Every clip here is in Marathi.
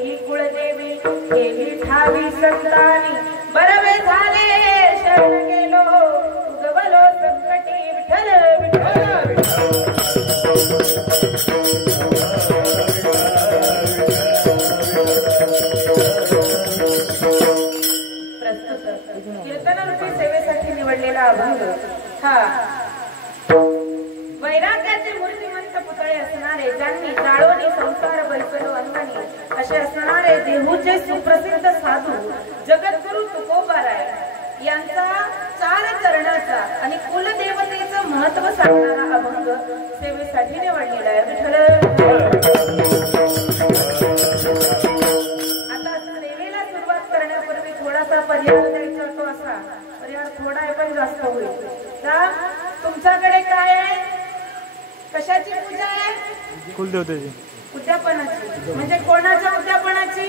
कुळदेवी देवी ठावी संतानी बरवे झाले शरण गेलो उगवलो संकटी विठ्ठल प्रस्तुत कीर्तनरूपी सेवेसाठी निवडलेला अभंग हा वैराग्याचे मूर्तिमंत पुतळे असणारे ज्यांनी जाळोनी संसार बैसलो अंगणी असे असणारे देहूचे सुप्रसिद्ध साधू जगद्गुरु तुकोबाराय यांचा चार चरणाचा आणि कुलदेवतेचं महत्व सांगणारा अभंग सेवेसाठी निवडलेला आहे विठ्ठल। आता सेवेला सुरुवात करण्यापूर्वी थोडासा परिहार द्यायचा होतो, असा परिहार थोडा आहे पण जास्त होईल का? तुमच्याकडे काय आहे? कशाची पूजा आहे? कुलदेवतेची उद्यापनाची। म्हणजे कोणाच्या उद्यापनाची?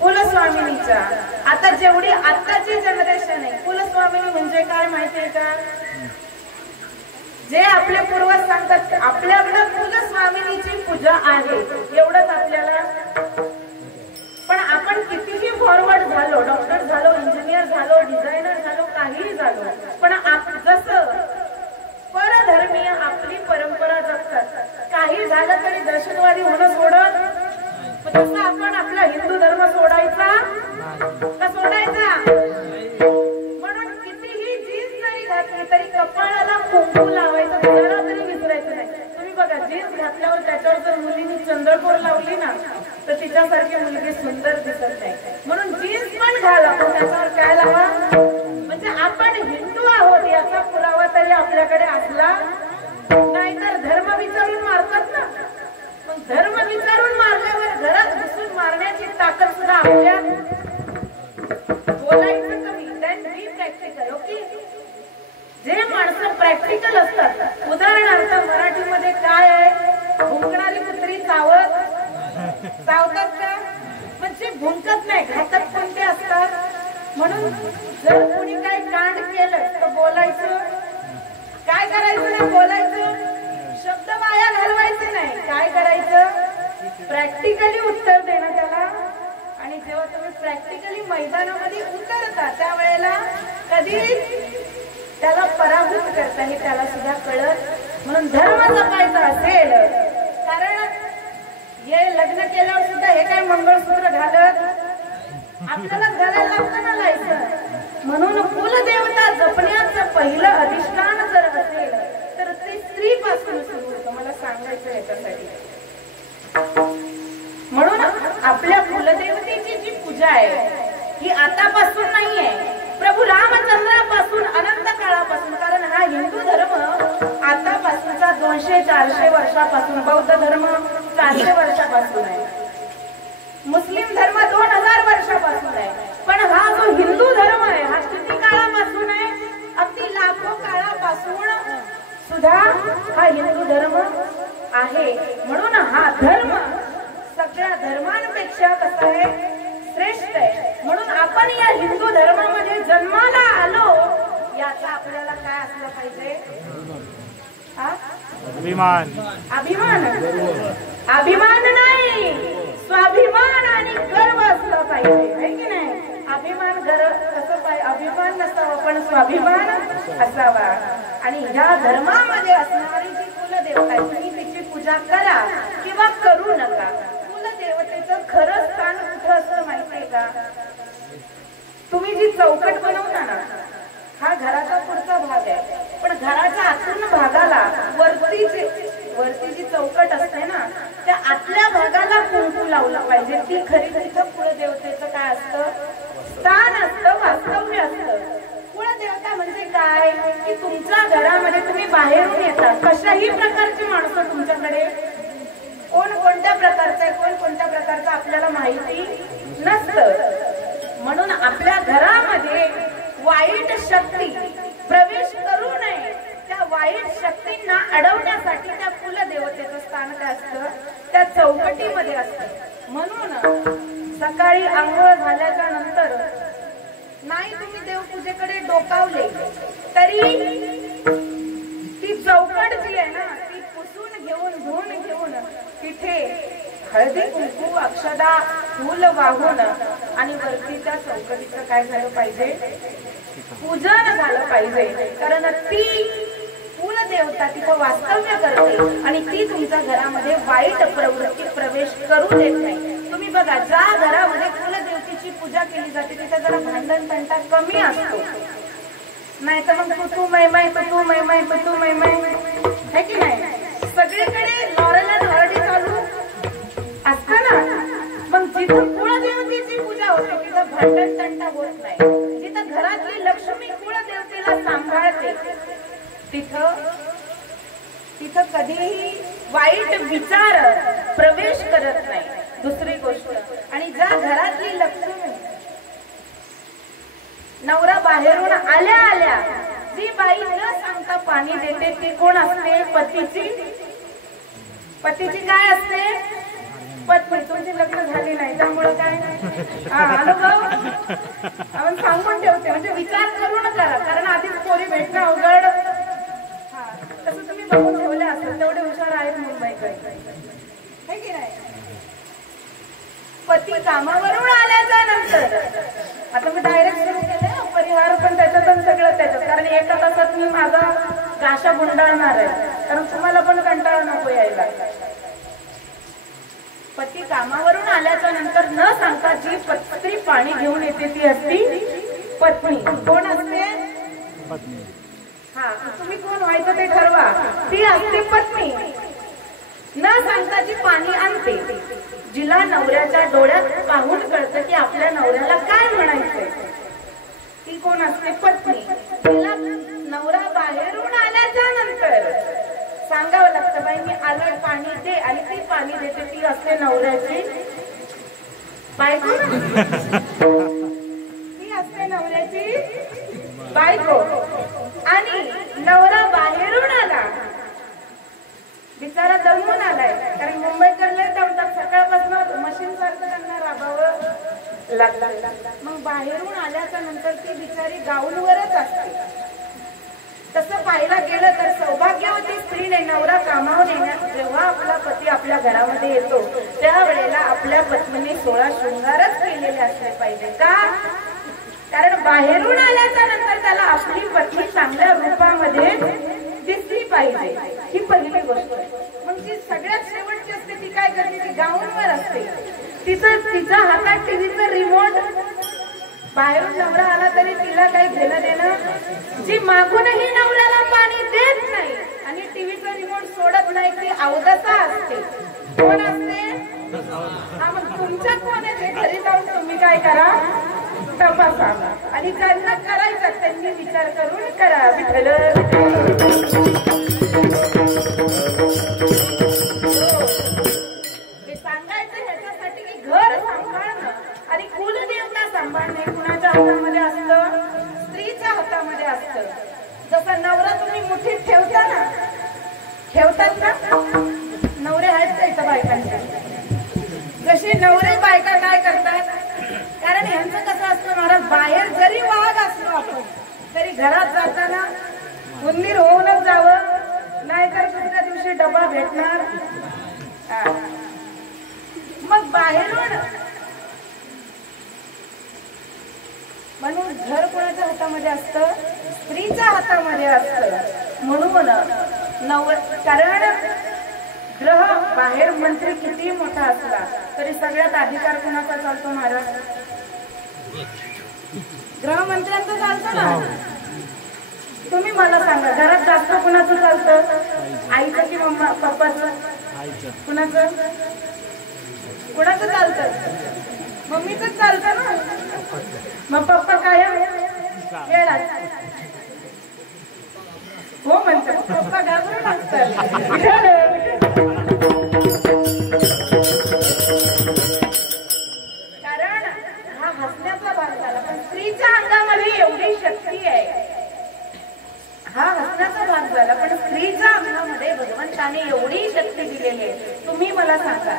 कुलस्वामिनीच्या। आता जेवढी आत्ताची जनरेशन आहे, कुलस्वामिनी म्हणजे काय माहितीये का? जे आपले पूर्वज सांगतात आपल्याकडे कुलस्वामिनीची पूजा आहे एवढंच आपल्याला। पण आपण कितीही फॉरवर्ड झालो, डॉक्टर झालो, इंजिनियर झालो, डिझायनर झालो, काहीही झालो, पण जसं परधर्मीय आपली परंपरा जगतात, काही झालं तरी दहशतवादी होणं सोडत, तसं आपण आपला हिंदू धर्म सोडायचा का सोडायचा? म्हणून कितीही जीन्स जरी घातली तरी कपाळाला कुंकू लावायचं जरा तरी विसरायचं नाही। तुम्ही बघा, जीन्स घातल्यावर त्याच्यावर जर मुलींनी चंद्रकोर लावली ना तर तिच्यासारखी मुलगी सुंदर दिसत नाही। म्हणून जीन्स पण घाला पण त्याच्यावर काय लावा, म्हणजे आपण हिंदू आहोत याचा पुरावा तरी आपल्याकडे असला, नाहीतर धर्म विचारून मारतात ना। मग धर्म विचारून मारल्यावर घरात घुसून मारण्याची ताकद सुद्धा आपल्यात। बोलायचं कमी, देन बी प्रॅक्टिकल। ओके, जे माणसं प्रॅक्टिकल असतात, उदाहरणार्थ मराठीमध्ये काय आहे? भुंकणारी कुत्री चावतात का? म्हणजे भुंकत नाही, घातक कोणते असतात? म्हणून जर कुणी काही कांड केलं तर बोलायचं, काय करायचं नाही, बोलायचं, शब्द वाया घालवायचे नाही, काय करायचं? प्रॅक्टिकली उत्तर देणं त्याला। आणि जेव्हा तुम्ही प्रॅक्टिकली मैदानामध्ये उतरता त्यावेळेला कधी त्याला पराभूत करता हे त्याला सुद्धा कळत। म्हणून धर्म जपायचा असेल, कारण हे लग्न केल्यावर सुद्धा हे काय मंगळसूत्र घालत आपल्याला घालायला लागतं ना लायसन। म्हणून कुलदेवता जपण्याचं पहिलं अधिष्ठान जर असेल तर ते स्त्रीपासून सुरू होतं, मला सांगायचं याच्यासाठी। म्हणून आपल्या कुलदेवतेची जी पूजा आहे ही आतापासून नाहीये, प्रभू रामचंद्रापासून अनंत काळापासून। कारण हा हिंदू धर्म आतापासूनचा 200-400 वर्षापासून, बौद्ध धर्म 400 वर्षापासून आहे, मुस्लिम धर्म 2000 वर्षापासून आहे। पण हा जो हिंदू धर्म आहे हा किती काळापासून आहे? अगदी लाखो काळापासून सुद्धा हा हिंदू धर्म आहे। म्हणून हा धर्म सगळ्या धर्मांपेक्षा कसा आहे? श्रेष्ठ आहे। म्हणून आपण या हिंदू धर्मामध्ये जन्माला आलो याचा आपल्याला काय असलं पाहिजे? अभिमान। अभिमान, अभिमान नाही, स्वाभिमान आणि गर्व असला पाहिजे, आहे की नाही? अभिमान गर्व कसं पाहिजे? अभिमान नसावा पण स्वाभिमान असावा। आणि ह्या धर्मामध्ये असणारी जी कुलदेवता आहे तुम्ही तिची पूजा करा किंवा करू नका, कुलदेवतेचं खरं स्थान कुठं असतं माहितीये का? तुम्ही जी चौकट बनवता ना हा घराचा पुढचा भाग आहे, पण घराच्या आतून भागाला वरती जी चौकट असते ना त्या आतल्या भागाला कुंकू लावला पाहिजे। ती खरी तिथं कुलदेवतेचं काय असतं? स्थान असतं, वास्तव्य असतं। कुलदेवता म्हणजे काय की तुमच्या घरामध्ये तुम्ही बाहेरून येता, कशाही प्रकारची माणसं तुमच्याकडे, कोण कोणत्या प्रकारचं आहे, कोण कोणत्या प्रकारचं आपल्याला माहिती नसतं। म्हणून आपल्या घरामध्ये वाईट शक्ती प्रवेश करू नये, त्या वाईट शक्तींना अडवण्यासाठी त्या कुलदेवतेचं स्थान काय असतं? त्या चौकटीमध्ये असतं। म्हणून सकाळी आंघोळ झाल्याच्या नंतर नाही तुम्ही देवपूजेकडे डोकावले तरी ती चौकट जी आहे ना ती पुसून घेऊन धुवून घेऊन तिथे हळदी कुंकू अक्षदा फूल वाहून आणि वरतीच्या चौकटीचं काय झालं पाहिजे, पूजन झालं पाहिजे. कारण ती कुलदेवता तिथं वास्तव्य करते आणि ती तुमच्या घरामध्ये वाईट प्रवृत्ती प्रवेश करू देत नाही. तुम्ही बघा, ज्या घरामध्ये कुलदेवतेची पूजा केली जाते तिथे जरा भांडण तंटा कमी असतो, नाही तर मग तू मैमाय तू मैमाय तू मैमाय है की नाही. सगळीकडे लॉरेल अँड हळदी चालू असतं ना. मग जिथं कुलदेवतेची पूजा होते तिथं भांडण तंटा होत नाही. जिथं घरातली लक्ष्मी कुलदेवतेला सांभाळते तिथं कधीही वाईट विचार प्रवेश करत नाही. दुसरी गोष्ट, आणि ज्या घरातली लक्ष्मी नवरा बाहेरून आल्या आल्या जी बाई न सांगता पाणी देते ती कोण असते, पतीची काय असते, पत्नी. तुमची लग्न झाली नाही त्यामुळे काय अनुभव आपण सांगून ठेवते, म्हणजे विचार करून करा, कारण आधीच पोरी भेटणं अवघड. तसं तुम्ही बघून ठेवले असेल, तेवढे हुशार आहेत मुंबईकडे है की नाही. पती कामावरून आल्याच्या नंतर, आता मी डायरेक्ट सुरू केलंय परिहार, पण त्याच्यातून सगळं त्याच्यात, कारण एका तासात मी माझा गाशा गुंडाळणार आहे, कारण तुम्हाला पण कंटाळा नको यायला. पती कामावरून आल्याच्या नंतर न सांगता जी पत्री पाणी घेऊन येते ती असती पत्नी. कोण असते, पत्नी. हा, तुम्ही कोण व्हायचं ते ठरवा. ती असते पत्नी. न सांगता जी पाणी आणते, जिला नवऱ्याच्या डोळ्यात पाहून कळतं की आपल्या नवऱ्याला काय म्हणायचंय, ती कोण असते, पत्नी. तिला नवरा बाहेरून आल्याच्या नंतर सांगावं लागतं, बाई मी आलोय पाणी दे, आणि ती पाणी देते, ती असते नवऱ्याची बायको. ती असते नवऱ्याची बायको. आणि नवरा बाहेरून आला, बिचारा दमून आलाय, कारण मुंबईकडले दमतात, सकाळपासून मशीन सारखं त्यांना राबावं लागलं. मग बाहेरून आल्याच्या नंतर ती बिचारी गाऊनवरच असते. तसं पाहायला गेलं तर सौभाग्यवती स्त्रीने नवरा कामावर येण्यात जेव्हा आपला पती आपल्या घरामध्ये येतो त्यावेळेला आपल्या पत्नीने 16 शृंगारच केलेले असले पाहिजे. का? कारण बाहेरून आल्याच्या नंतर त्याला आपली पत्नी चांगल्या रूपामध्ये दिसली पाहिजे, ही पहिली गोष्ट. मग जी सगळ्यात शेवटची असते ती काय करते, ती गाऊनवर असते. तिच्या हातात टीव्हीचं रिमोट, बाहेरून नवरा आला तरी तिला काही घेणं देणं. जी मागूनही नवऱ्याला पाणी देत नाही आणि टीव्हीचं रिमोट सोडत नाही ती अवदसा असते. कोण असते? हा, मग तुमच्या कोण आहे ते घरी जाऊन तुम्ही काय करा, तपासा. आणि ज्यांना करायचं त्यांनी विचार करून करा. विठ्ठल हे सांगायचं ह्याच्यासाठी की घर सांभाळणं आणि कुलदेवता सांभाळणे कुणाच्या हातामध्ये असतं, स्त्रीच्या हातामध्ये असतं. जसा नवरा तुम्ही मुठीत ठेवता ना, ठेवतात ना, नवरे आहेत का इथं बायकांच्या? जशी नवरे बायका काय करतात, कारण ह्यांचं कसं असतं महाराज, बाहेर जरी वाघ असलो आपण तरी घरात जाताना उंदीर होऊनच जावं, नाहीतर दुसऱ्या दिवशी डबा भेटणार. मग बाहेरून, म्हणून घर कोणाच्या हातामध्ये असतं, स्त्रीच्या हातामध्ये असतं. म्हणून कारण ग्रह बाहेर मंत्री किती मोठा असला तरी सगळ्यात अधिकार कोणाचा चालतो महाराज? गृहमंत्र्यांचं चालतं ना. तुम्ही मला सांगा, घरात जास्त कुणाचं चालतं, आईचं की मम्मा पप्पाचं? कुणाचं चालतं? मम्मीच चालतं ना. मग पप्पा काय हो म्हणतात, पप्पा घाबरून असतात. कारण हा हसण्याचा भाग झाला, पण स्त्रीच्या अंगामध्ये एवढी शक्ती आहे. हा हसण्याचा भाग झाला, पण स्त्रीच्या अंगामध्ये भगवंताने एवढी शक्ती दिलेली आहे. तुम्ही मला सांगा,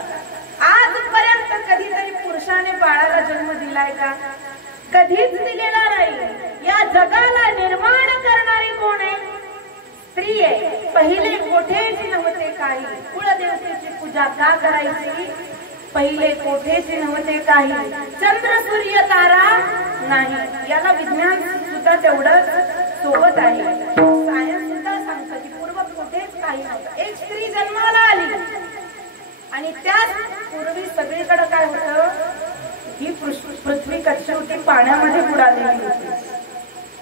आजपर्यंत कधीतरी पुरुषाने बाळाला जन्म दिलाय का? कधीच दिलेला नाही. या जगाला निर्माण करणारी कोण आहे? स्त्री आहे. पहिले मोठेच नव्हते काही, कुलदेवतेची पूजा का करायची? पहिले कोठेच नव्हते काही, चंद्र सूर्य तारा नाही. याला विज्ञान सुद्धा तेवढंच सोबत आहे. सायन्स सुद्धा सांगतं की पूर्व कुठेच काही नव्हतं. एक स्त्री जन्माला आली आणि त्याच पूर्वी सगळीकडे काय होतं, ही पृथ्वी कशी होती, पाण्यामध्ये बुडालेली होती.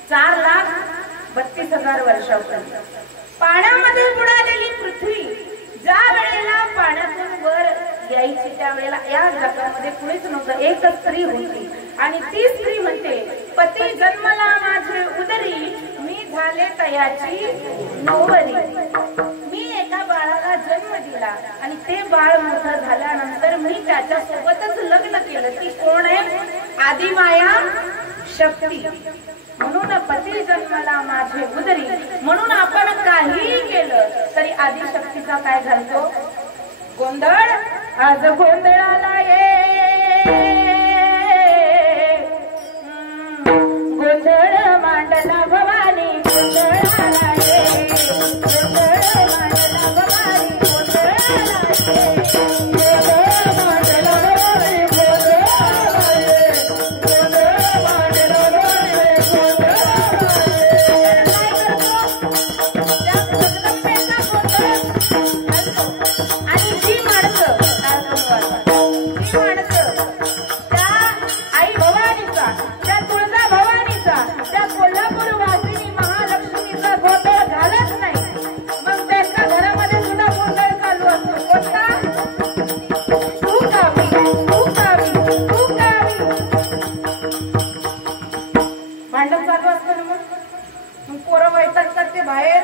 4,32,000 वर्षापूर्वी पाण्यामध्ये बुडालेली पृथ्वी ज्या वेळेला पाण्यातून वर यायची त्यावेळेला या जगामध्ये कुणीच नव्हतं, एकच स्त्री होती. आणि ती स्त्री म्हणते, पती जन्मला माझे उदरी, मी झाले तयाची नवरी. मी एका बाळाला जन्म दिला आणि ते बाळ मोठं झाल्यानंतर मी त्याच्या सोबतच लग्न केलं. ती कोण आहे? आदिमाया शक्ती. म्हणून पती जन्मला माझे उदरी. म्हणून आपण काही केलं तरी आदिशक्तीचा काय घालतो? गोंधळ. आज गोंधळाला गोंधळ मांडला भवानी, गोंधळाला गोंधळ मांडला भवानी, गोंधळाला बाहेर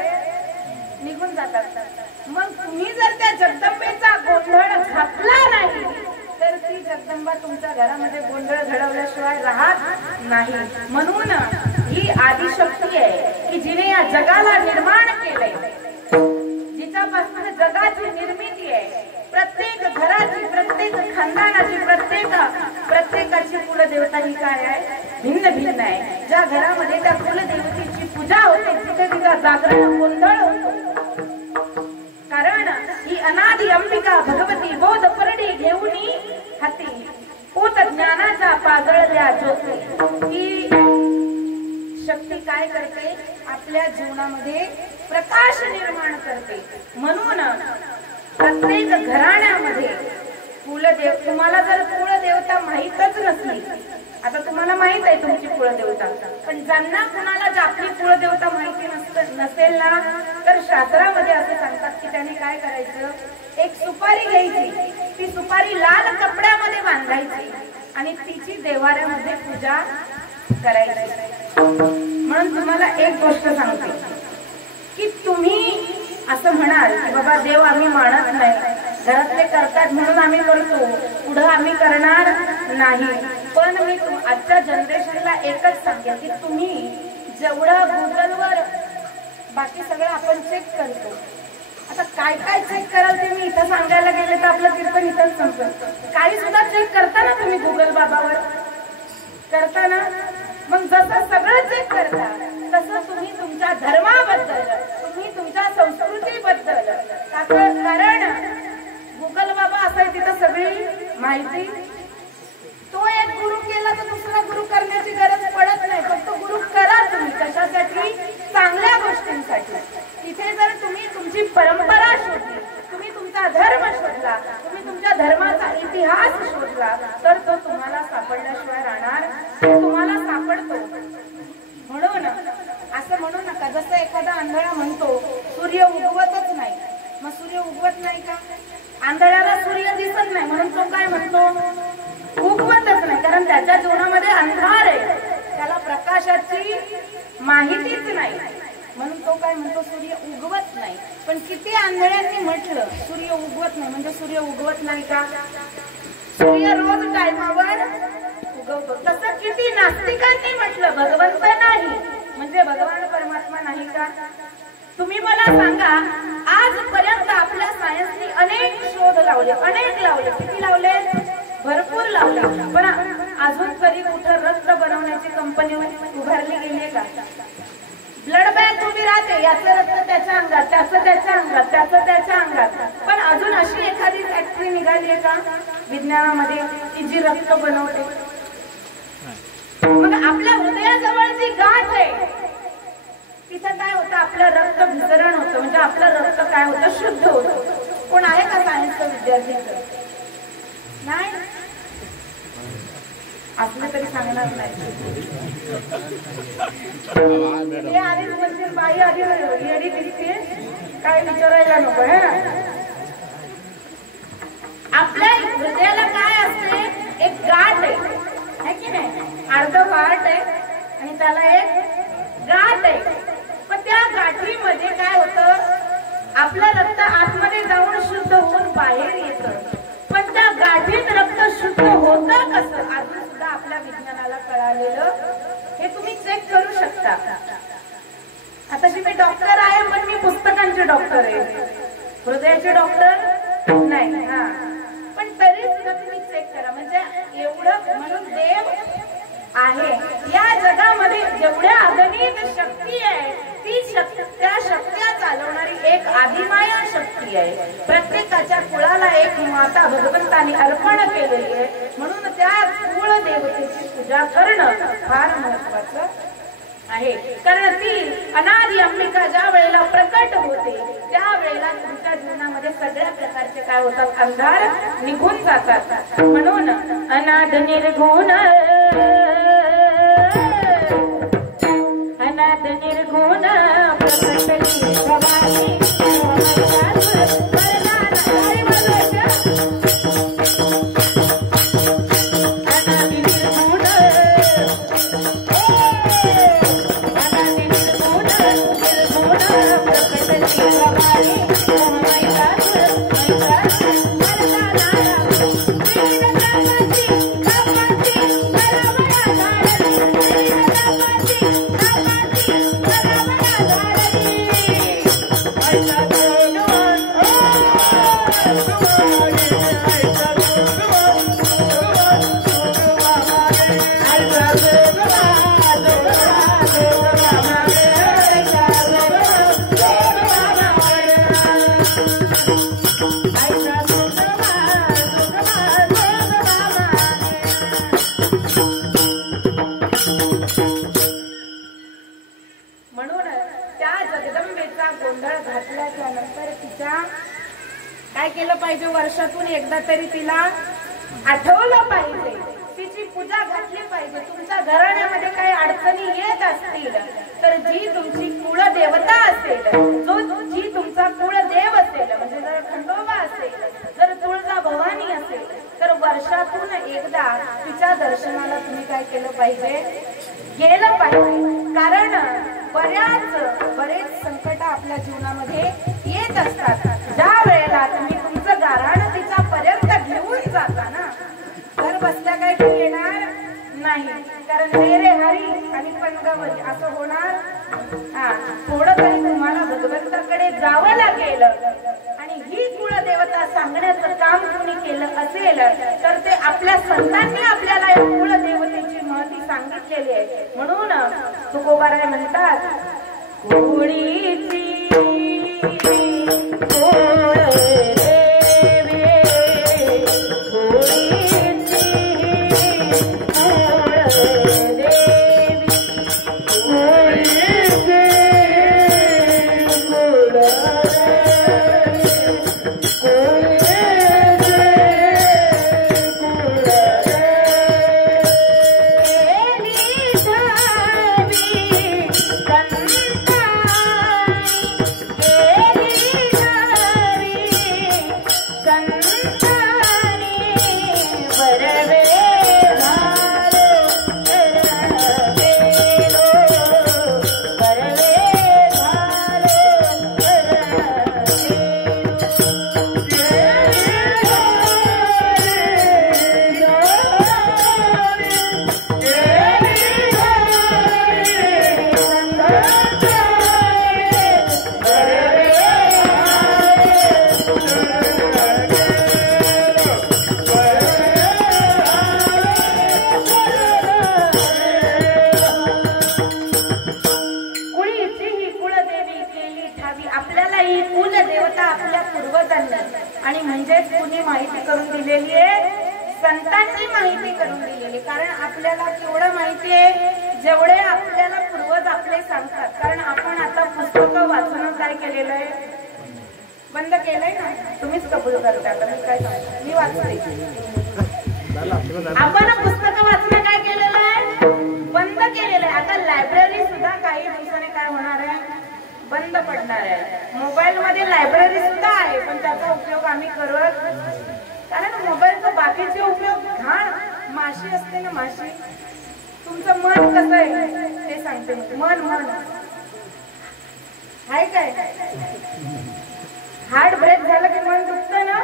निघून जातात. मग तुम्ही जर त्या जगदंबेचा गोंधळ घातला नाही तर ती जगदंबा तुमच्या घरामध्ये गोंधळ घडवल्याशिवाय राहत नाही. म्हणून ही आदिशक्ती आहे की जिने या जगाला निर्माण केलंय, जिच्यापासून जगाची निर्मिती आहे. प्रत्येक घराची, प्रत्येक खानदानाची, प्रत्येकाची कुलदेवता ही काय आहे? भिन्न भिन्न आहे. ज्या घरामध्ये त्या कुलदेवतेची पूजा होते तिथे तिचा जागरण गोंधळ होतो. कारण ही अनादि अंबिका भगवती बोध परडी घेऊन हाती पूत ज्ञानाचा पाजळल्या ज्योती. ही शक्ती काय करते? आपल्या जीवनामध्ये प्रकाश निर्माण करते. म्हणून प्रत्येक घराण्यामध्ये कुलदेव, तुम्हाला जर कुलदेवता माहीतच नसली, आता तुम्हाला माहित आहे तुमची कुलदेवता, पण ज्यांना कुणाला आपली कुलदेवता माहिती नसेल ना, तर शास्त्रामध्ये असं सांगतात की त्याने काय करायचं, एक सुपारी घ्यायची, ती सुपारी लाल कपड्यामध्ये बांधायची आणि तिची देवाऱ्यामध्ये पूजा करायची. म्हणून तुम्हाला एक गोष्ट सांगते की तुम्ही असं म्हणाल की बाबा देव आम्ही मानत नाही, घरातले करतात म्हणून आम्ही करतो, पुढे आम्ही करणार नाही. पण मी आजच्या जनरेशनला एकच सांगेन की तुम्ही जेवढं गुगलवर बाकी सगळं आपण चेक करतो, आता काय काय चेक कराल ते मी इथं सांगायला गेले तर आपलं कीर्तन इथंच संपतं. काही सुद्धा चेक करता ना तुम्ही गुगल बाबावर, करता ना? मग जसं सगळं चेक करता तसं तुम्ही तुमच्या धर्माबद्दल, तुम्ही तुमच्या संस्कृतीबद्दल, कारण गुगल बाबा असाय तिथं सगळी माहिती. तो एक गुरु केला तर दुसरा गुरु करण्याची गरज पडत नाही. फक्त गुरु करा तुम्ही कशासाठी? चांगल्या गोष्टींसाठी. तिथे जर तुम्ही तुमची परंपरा शोधली, तुम्ही तुमचा धर्म शोधला, तुम्ही तुमच्या धर्माचा इतिहास शोधला तर तो तुम्हाला सापडल्याशिवाय राहणार, तुम्हाला सापडतो. म्हणून असं म्हणू नका जसं एखादा आंधळा म्हणतो सूर्य उगवतच नाही. मग सूर्य उगवत नाही का? आंधळ्याला सूर्य दिसत नाही म्हणून तो काय म्हणतो? उगवतच नाही. कारण त्याच्या जीवनामध्ये अंधार आहे, त्याला प्रकाशाची माहितीच नाही म्हणून तो काय म्हणतो? सूर्य उगवत नाही. पण किती आंधळ्यांनी म्हटलं सूर्य उगवत नाही, म्हणजे सूर्य उगवत नाही का? सूर्य रोज टायमावर उगवतो. तसं किती नास्तिकांनी म्हटलं भगवंत नाही, म्हणजे भगवान परमात्मा नाही का? तुम्ही मला सांगा, आजपर्यंत आपल्या सायन्सने अनेक शोध लावले, अनेक लावले. किती लावले? भरपूर लावले. पण अजून तरी कुठं रक्त बनवण्याची कंपनी उभारली गेली आहे का? ब्लड बँक उभी राहते, याचं रक्त त्याच्या अंगात, त्याचं त्याच्या अंगात, त्याचं त्याच्या अंगात. पण अजून अशी एखादी फॅक्टरी निघाली आहे का? विज्ञानामध्ये की जी रक्त बनवते. मग आपल्या हृदयाजवळ जी गाठ आहे तिथं काय होतं, आपलं रक्त विसरण होतं, म्हणजे आपलं रक्त काय होतं, शुद्ध होतं. कोण आहे का सायन्सचं विद्यार्थी? नाही असलं तरी सांगणार नाही. हे आधीच म्हणजे बाई आधी येडी दिसते, काय विचारायला नको. आपल्या हृदयाला काय असते, एक गाठ आहे की नाही, अर्ध हार्ट आहे आणि त्याला एक गाठ आहे. पण त्या गाठीमध्ये काय होतं, आपलं रक्त आतमध्ये जाऊन शुद्ध होऊन बाहेर येतं. पण त्या गाठीत रक्त शुद्ध होतं कसं, अजून सुद्धा आपल्या विज्ञानाला कळालेलं हे तुम्ही चेक करू शकता. आता मी डॉक्टर आहे, पण मी पुस्तकांचे डॉक्टर आहे, हृदयाचे डॉक्टर नाही. पण तरी सुद्धा तुम्ही चेक करा. म्हणजे एवढं म्हणून देव आहे या जगामध्ये, जेवढ्या अगणित शक्ती आहे ती शक्ती, त्या शक्त्या चालवणारी एक आदिमाया शक्ती आहे. प्रत्येकाच्या कुळाला एक माता भगवंताने अर्पण केलेली आहे. म्हणून त्या कुळ देवतेची पूजा करणं फार महत्वाचं आहे. कारण ती अनादि अंबिका ज्या वेळेला प्रकट होते त्या वेळेला तुमच्या जीवनामध्ये सगळ्या प्रकारचे काय होतात, अंधार निघून जातात. म्हणून अनाद निर्गुण, अनाद निर्गुण प्रकटली भवानी. वर्षातून एकदा तरी तिला आठवलं पाहिजे, तिची पूजा घातली पाहिजे. तुमच्या घराण्यामध्ये काही अडचणी येत असतील तर जी तुमची कुळदेवता असेल, जी तुमचा कुळदेव असेल, म्हणजे जर खंडोबा असेल, जर तुळजा भवानी असेल, तर वर्षातून एकदा तिच्या दर्शनाला तुम्ही काय केलं पाहिजे, गेलं पाहिजे. कारण बरेच संकट आपल्या जीवनामध्ये येत असतात. ज्या वेळेला तुम्ही तुमचं गाऱ्हाण तिच्यापर्यंत घेऊन जाता ना, घर बसल्या काय येणार नाही. कारण मेरे हरी आणि पंगावरी असं होणार. थोडं तरी तुम्हाला भगवंताकडे जावं लागेल. आणि ही कुळदेवता सांगण्याचं काम कोणी केलं असेल तर ते आपल्या संतांनी आपल्याला या कुळदेवतेची महती सांगितलेली आहे. म्हणून तुकोबाराय म्हणतात, कुळीची आपल्याला केवढं माहितीये, जेवढे आपल्याला पूर्वज आपले सांगतात. कारण आपण आता पुस्तकं वाचणं काय केलेलं आहे, बंद केलंय ना. तुम्हीच कबूल करता, मी काय सांगतो, मी वाचते. आपण पुस्तकं वाचणं काय केलेलं आहे, बंद केलेलं आहे. आता लायब्ररी सुद्धा काही दिवसाने काय होणार आहे, बंद पडणार आहे. मोबाईल मध्ये लायब्ररी सुद्धा आहे, पण त्याचा उपयोग आम्ही करत, कारण मोबाईलचा बाकीचे उपयोग घाण. माशी असते ना, माशी. तुमचं मन कसं आहे ते सांगते. मन मन आहे काय, हार्ट ब्रेक झालं की मन दुखतं ना,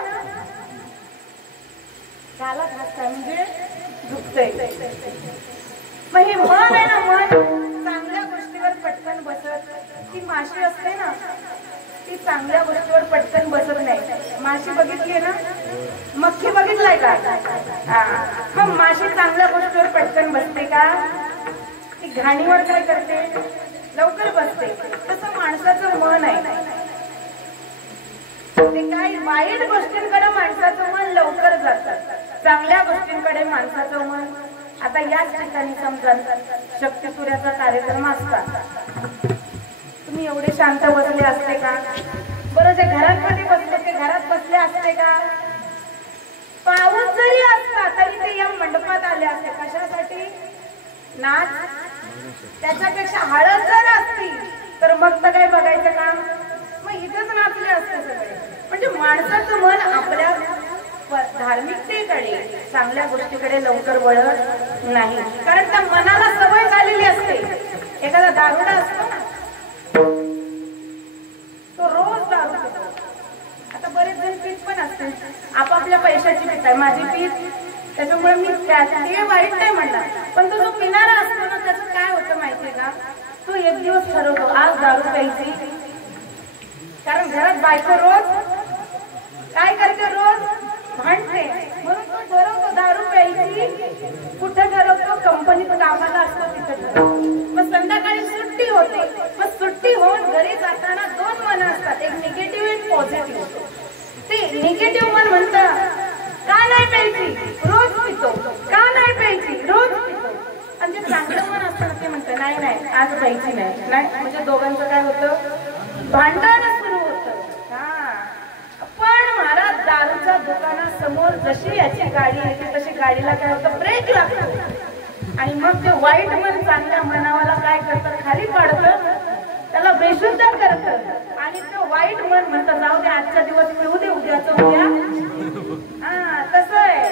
त्याला काय म्हणजे दुखतंय. मग हे मन आहे ना, मन चांगल्या गोष्टीवर पटकन बसत. ती माशी असते ना, ती चांगल्या गोष्टीवर पटकन बसत नाही. माशी बघितली ना, मक्खी बघितलाय का, मग माशी चांगल्या गोष्टीवर पटकन बसते का, ती घाणीवर काय करते, लवकर बसते. तसं माणसाचं मन आहे, ते काही वाईट गोष्टींकडे माणसाचं मन लवकर जातं, चांगल्या गोष्टींकडे माणसाचं मन. आता याच ठिकाणी समजा शक्ती सूर्याचा कार्यक्रम असता, तुम्ही एवढे शांत बसले असते का? बरं, जे घरांमध्ये बसले ते घरात बसले असते का? पाऊस जरी असता तरी ते या मंडपात आले असते. कशासाठी? नाच. त्याच्यापेक्षा हळद जर असती तर मग तर काय बघायचं काम, मग इथंच नाचले असते सगळे. म्हणजे माणसाचं मन आपल्या धार्मिकतेकडे, चांगल्या गोष्टीकडे लवकर वळत नाही, कारण त्या मनाला सवय झालेली असते. एखादा दारुडा असतो ना, तो रोज दारू पितो. आता बरेच जण पीत पण असते, आपापल्या पैशाची पीत आहे, माझी पीत, त्याच्यामुळे मी ते वाईट नाही म्हणणार. पण तो जो पिणारा असतो ना, त्याचं काय होतं माहितीये का, तो एक दिवस ठरवतो आज दारू प्यायची, कारण घरात बायको रोज काय करते, रोज भांडते, म्हणून तो ठरवतो दारू प्यायची. कुठे ठरवतो? कंपनीत कामाला असतो तिथे ठरवतो. मग संध्याकाळी सुट्टी होते, मग सुट्टी होऊन घरी जाताना दोन मन असतात, एक निगेटिव्ह एक पॉझिटिव्ह. ते निगेटिव्ह मन म्हणतं का नाही प्यायची, रोज पितो, का नाही प्यायची, रोज पितो. आणि जे चांगलं मन असतं ते म्हणतं नाही नाही आज प्यायची नाही. म्हणजे दोघांचं काय होतं, भांडण सुरू होतं. पण महाराज दारूच्या दुकानासमोर जशी याची गाडी येते तशी गाडीला काय होतं, ब्रेक लागतो. आणि मग ते वाईट मन चांगल्या मनावाला काय करतं, खाली पाडतं, त्याला बेशुद्ध करतं. आणि ते वाईट मन म्हणतं जाऊ दे, आजचा दिवस पिऊ दे, उद्याचं उद्या. तसं आहे,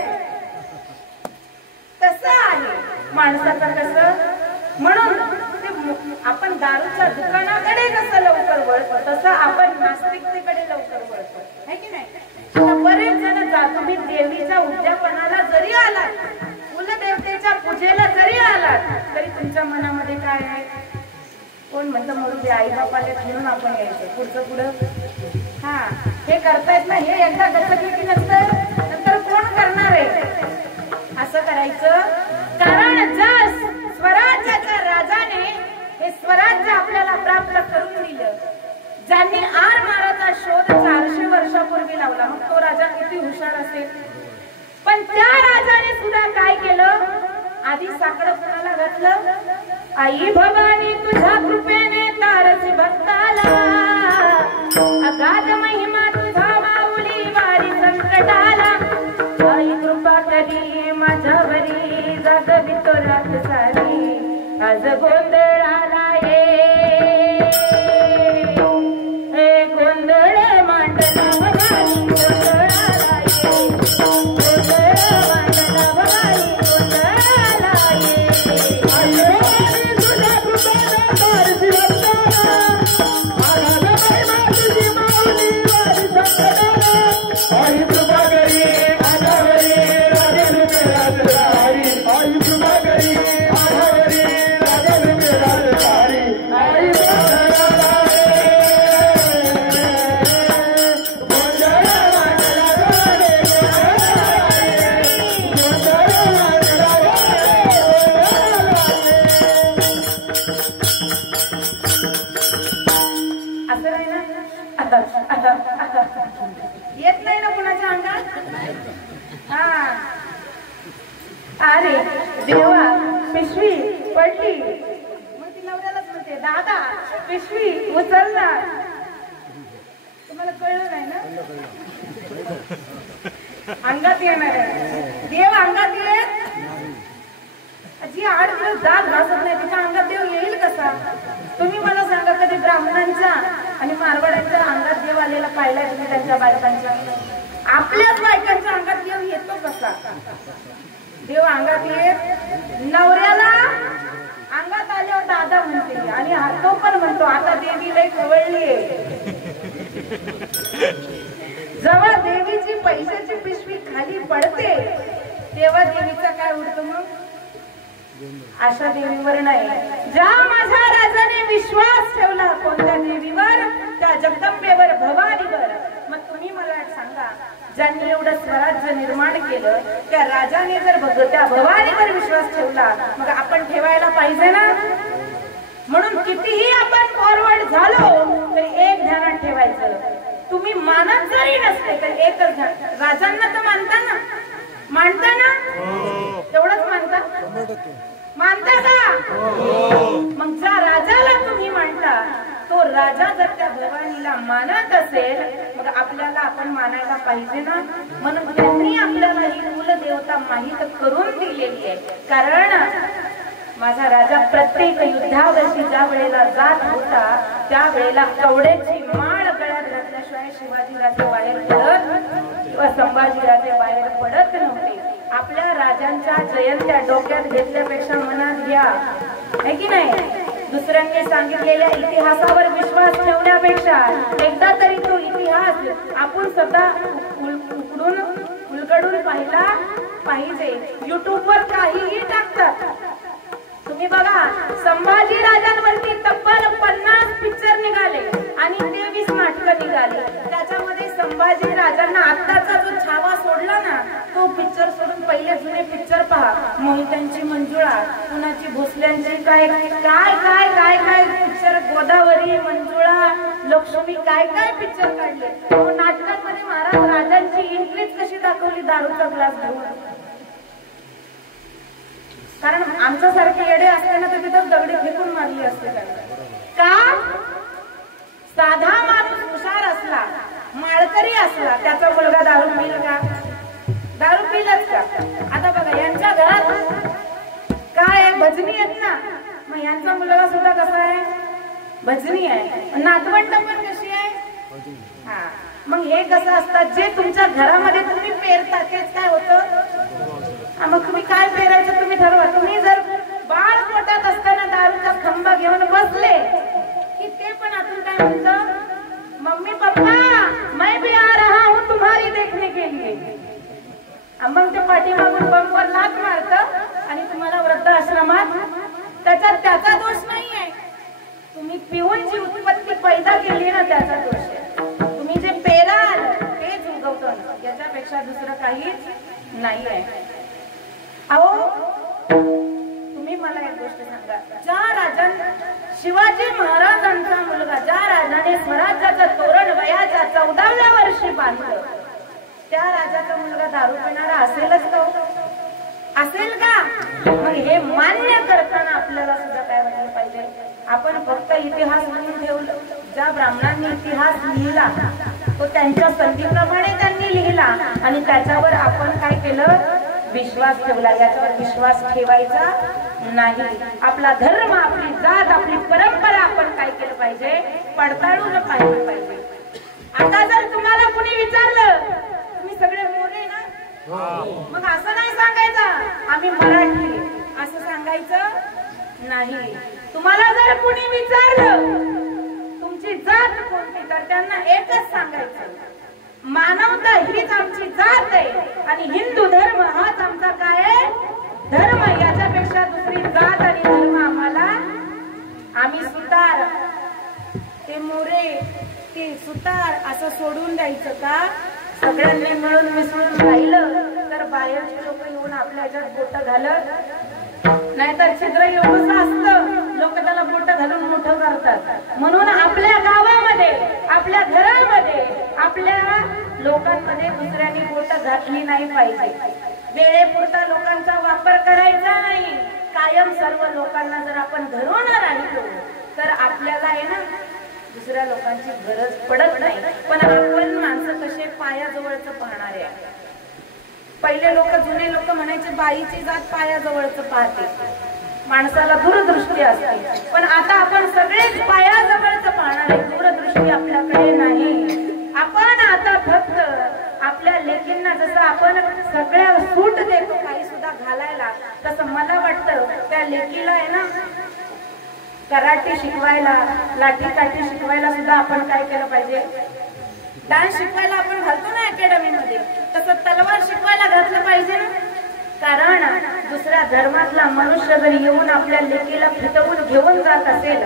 तसं आहे माणसाचं कसं. म्हणून आपण दारूच्या दुकानाकडे कसं लवकर वळतो, तसं आपण नास्तिकतेकडे लवकर वळतो, है की नाही. बरेच जण तुम्ही देवीच्या उद्यापनाला जरी आलात, कुलदेवतेच्या पूजेला जरी आलात, तरी तुमच्या मनामध्ये काय आहे, कोण म्हणतं मरू दे, आई बापाले म्हणून आपण यायचं, पुढचं पुढं. हे करतायत ना, हे एकदा गचकलं की नंतर कोण करणार आहे, असं करायचं. कारण जर स्वराज्याच्या राजाने हे स्वराज्य आपल्याला प्राप्त करून दिलं, ज्यांनी आर माराचा शोध 400 वर्षापूर्वी लावला, मग तो राजा किती हुशार असेल. पण त्या राजाने सुद्धा काय केलं, आधी साकडं कुणाला घातलं, आई भवानी तुझ्या कृपेने तारसी भक्ताला, अगाध महिमा तुझा माऊली वारी संकटाला, आई कृपा करी माझ्यावरी जागवी तो रात सारी, आज गोंधळाला ये गोंधळ मांडला भवानी, गोंधळाला ये गोंधळ मांडला भवानी, गोंधळाला ये. तुझ्या कृपेने तारसी भक्ताला, अगाध महिमा तुझी माऊली वारी संकटाला, आई कृपा करी माझ्यावरी जागवी तो रात सारी, आई कृपा करी माझ्यावरी जागवी तो रात सारी, आई गोंधळाला येत नाही ना कुणाच्या अंगात. अरे देवा पिशवी पडली. मग ती नवऱ्यालाच म्हणते दादा पिशवी उचल ना. तुम्हाला कळलं नाही ना. अंगात येणार आहे देव. अंगात येईल जी 8 दिवस दात घासत नाही तिच्या अंगात देव येईल कसा. तुम्ही मला सांगा कधी ब्राह्मणांच्या आणि मारवाड्यांच्या अंगात देव आलेला पाहिलाय तुम्ही त्यांच्या बायकांच्या. आपल्याच बायकांच्या अंगात देव येतो कसा. देव अंगात येत. नवऱ्याला अंगात आल्यावर दादा म्हणते आणि तो पण म्हणतो आता देवी लई खवळलीये. जेव्हा देवीची पैशाची पिशवी खाली पडते तेव्हा देवीचा काय उरतो मग. अशा देवीवर नाही. ज्या माझ्या राजाने विश्वास ठेवला कोणत्या देवीवर, त्या जगदंबेवर भवानीवर. मग तुम्ही मला सांगा ज्यांनी एवढं स्वराज्य निर्माण केलं त्या राजाने जर त्या भवानीवर विश्वास ठेवला मग आपण ठेवायला पाहिजे ना. म्हणून कितीही आपण फॉरवर्ड झालो तरी एक ध्यानात ठेवायचं. तुम्ही मानत जरी नसते तर एकच ध्यान. राजांना तर मानता ना. मानता ना. तेवढंच मानता. मानता का. मग ज्या राजाला तुम्ही मानता तो राजा जर त्या भवानीला मानत असेल मग आपल्याला आपण मानायला पाहिजे ना. म्हणून त्यांनी आपल्याला ही कुलदेवता माहित करून दिलेली आहे. कारण माझा राजा प्रत्येक युद्धावरती ज्या वेळेला जात होता त्यावेळेला कवड्याची माळ गळ्यात घातल्याशिवाय शिवाजीराजे बाहेर पडत किंवा संभाजीराजे बाहेर पडत नव्हते. आपल्या राजांच्या जयंत्या डोक्यात घेतल्यापेक्षा मनात घ्या आहे की नाही. दुसऱ्यांनी सांगितलेल्या इतिहासावर विश्वास ठेवण्यापेक्षा एकदा तरी तो इतिहास आपण स्वतः उलगडून पाहिला पाहिजे. युट्यूबवर काहीही टाकतात. तुम्ही बघा संभाजी राजांवरती तब्बल 50 पिक्चर निघाले आणि 23 नाटकं निघाली. त्याच्यामध्ये संभाजी राजांना आत्ताचा जो छावा सोडला ना तो पिक्चर सोडून पहिले जुने पिक्चर पहा. मोहित्यांची मंजुळा, कुणाची भोसल्यांची काय काय काय काय काय पिक्चर, गोदावरी, मंजुळा, लक्ष्मी काय काय पिक्चर काढले. नाटकांमध्ये महाराज राजांची एंट्रीच कशी दाखवली दारूचा ग्लास घेऊन. कारण आमच्यासारखे येडे असताना तर तिथं दगडी फेकून मारली असते. का साधा माणूस हुशार असला माळकरी असला त्याचा मुलगा दारू पिल का. दारू पिलच का. आता बघा यांच्या घरात काय भजनी आहेत ना. मग यांचा मुलगा सुद्धा कसा आहे भजनी आहे. नातवंड पण कशी आहे. हा मग हे कसं असतात जे तुमच्या घरामध्ये तुम्ही पेरता तेच काय होतं. मग तुम्ही काय पेरायचं तुम्ही ठरवा. तुम्ही जर बाळ पोटात असताना दारूचा खंबा घेऊन बसले की ते पण आतून काय म्हणतं मम्मी पप्पा मैं भी आ रहा हूं तुम्हारी देखने के लिए. मग ते पाठीमागून बंपर लाथ मारत आणि तुम्हाला वृद्धाश्रमात. त्याच्यात त्याचा दोष नाहीये. तुम्ही पिऊन जी उत्पत्ती पैदा केली ना त्याचा दोष आहे. तुम्ही जे पेराल तेच उगवतं. याच्यापेक्षा दुसरं काहीच नाही आहे. अहो तुम्ही मला एक गोष्ट सांगा. ज्या राजाने शिवाजी महाराजांचा मुलगा ज्या राजाने स्वराज्याचं तोरण वयाच्या 14व्या वर्षी बांधलं त्या राजाचा मुलगा दारू पिणारा असेलच का. असेल का. मग हे मान्य करताना आपल्याला सुद्धा काय म्हटलं पाहिजे. आपण फक्त इतिहास लिहून ठेवलं. ज्या ब्राह्मणांनी इतिहास लिहिला तो त्यांच्या संधीप्रमाणे त्यांनी लिहिला आणि त्याच्यावर आपण काय केलं विश्वास ठेवला. याच्यावर विश्वास ठेवायचा नाही. आपला धर्म आपली जात आपली परंपरा आपण काय केलं पाहिजे पडताळून पाहिलं पाहिजे. आता जर तुम्हाला कुणी विचारलं तुम्ही सगळे मोरे ना मग असं नाही सांगायचं आम्ही मराठी असं सांगायचं नाही. तुम्हाला जर कुणी विचारलं तुमची जात कोणती तर त्यांना एकच सांगायचं मानवता हीच आमची जात आहे आणि हिंदू धर्म हाच आमचा काय आहे धर्म. याच्यापेक्षा दुसरी जात आणि धर्म आम्हाला. आम्ही सुतार ते मोरे ते सुतार असं सोडून द्यायचं का. सगळ्यांनी मिळून मिसळून राहिलं तर बाहेरचे लोक येऊन आपल्या ह्याच्यात बोट घालत नाहीतर छिद्र एवढंच असतं लोक त्याला बोट घालून मोठं करतात. म्हणून आपल्या गावामध्ये आपल्या घरामध्ये आपल्या लोकांमध्ये दुसऱ्यांनी बोट घातली नाही पाहिजे. वेळेपुरता लोकांचा वापर करायचा नाही. कायम सर्व लोकांना जर आपण धरून राहिलो तर आपल्याला आहे ना दुसऱ्या लोकांची गरज पडत नाही. पण आपण माणसं कसे पायाजवळचं पाहणारे आहे. पहिले लोक जुने लोक म्हणायचे बाईची जात पायाजवळचं पाहते, माणसाला दूरदृष्टी असते. पण आता आपण सगळेच पायाजवळचं पाहणार आहे, दूरदृष्टी आपल्याकडे नाही. आपण आता फक्त आपल्या लेकींना जसं आपण सगळ्या सूट देतो काही सुद्धा घालायला, तसं मला वाटतं त्या लेकीला आहे ना कराटे शिकवायला, लाठी काठी शिकवायला सुद्धा आपण काय केलं पाहिजे, डान्स शिकवायला आपण घालतो ना अकॅडमीमध्ये, तसं तलवार शिकवायला घातलं पाहिजे ना. कारण दुसऱ्या धर्मातला मनुष्य जर येऊन आपल्या लेकीला फिटवून घेऊन जात असेल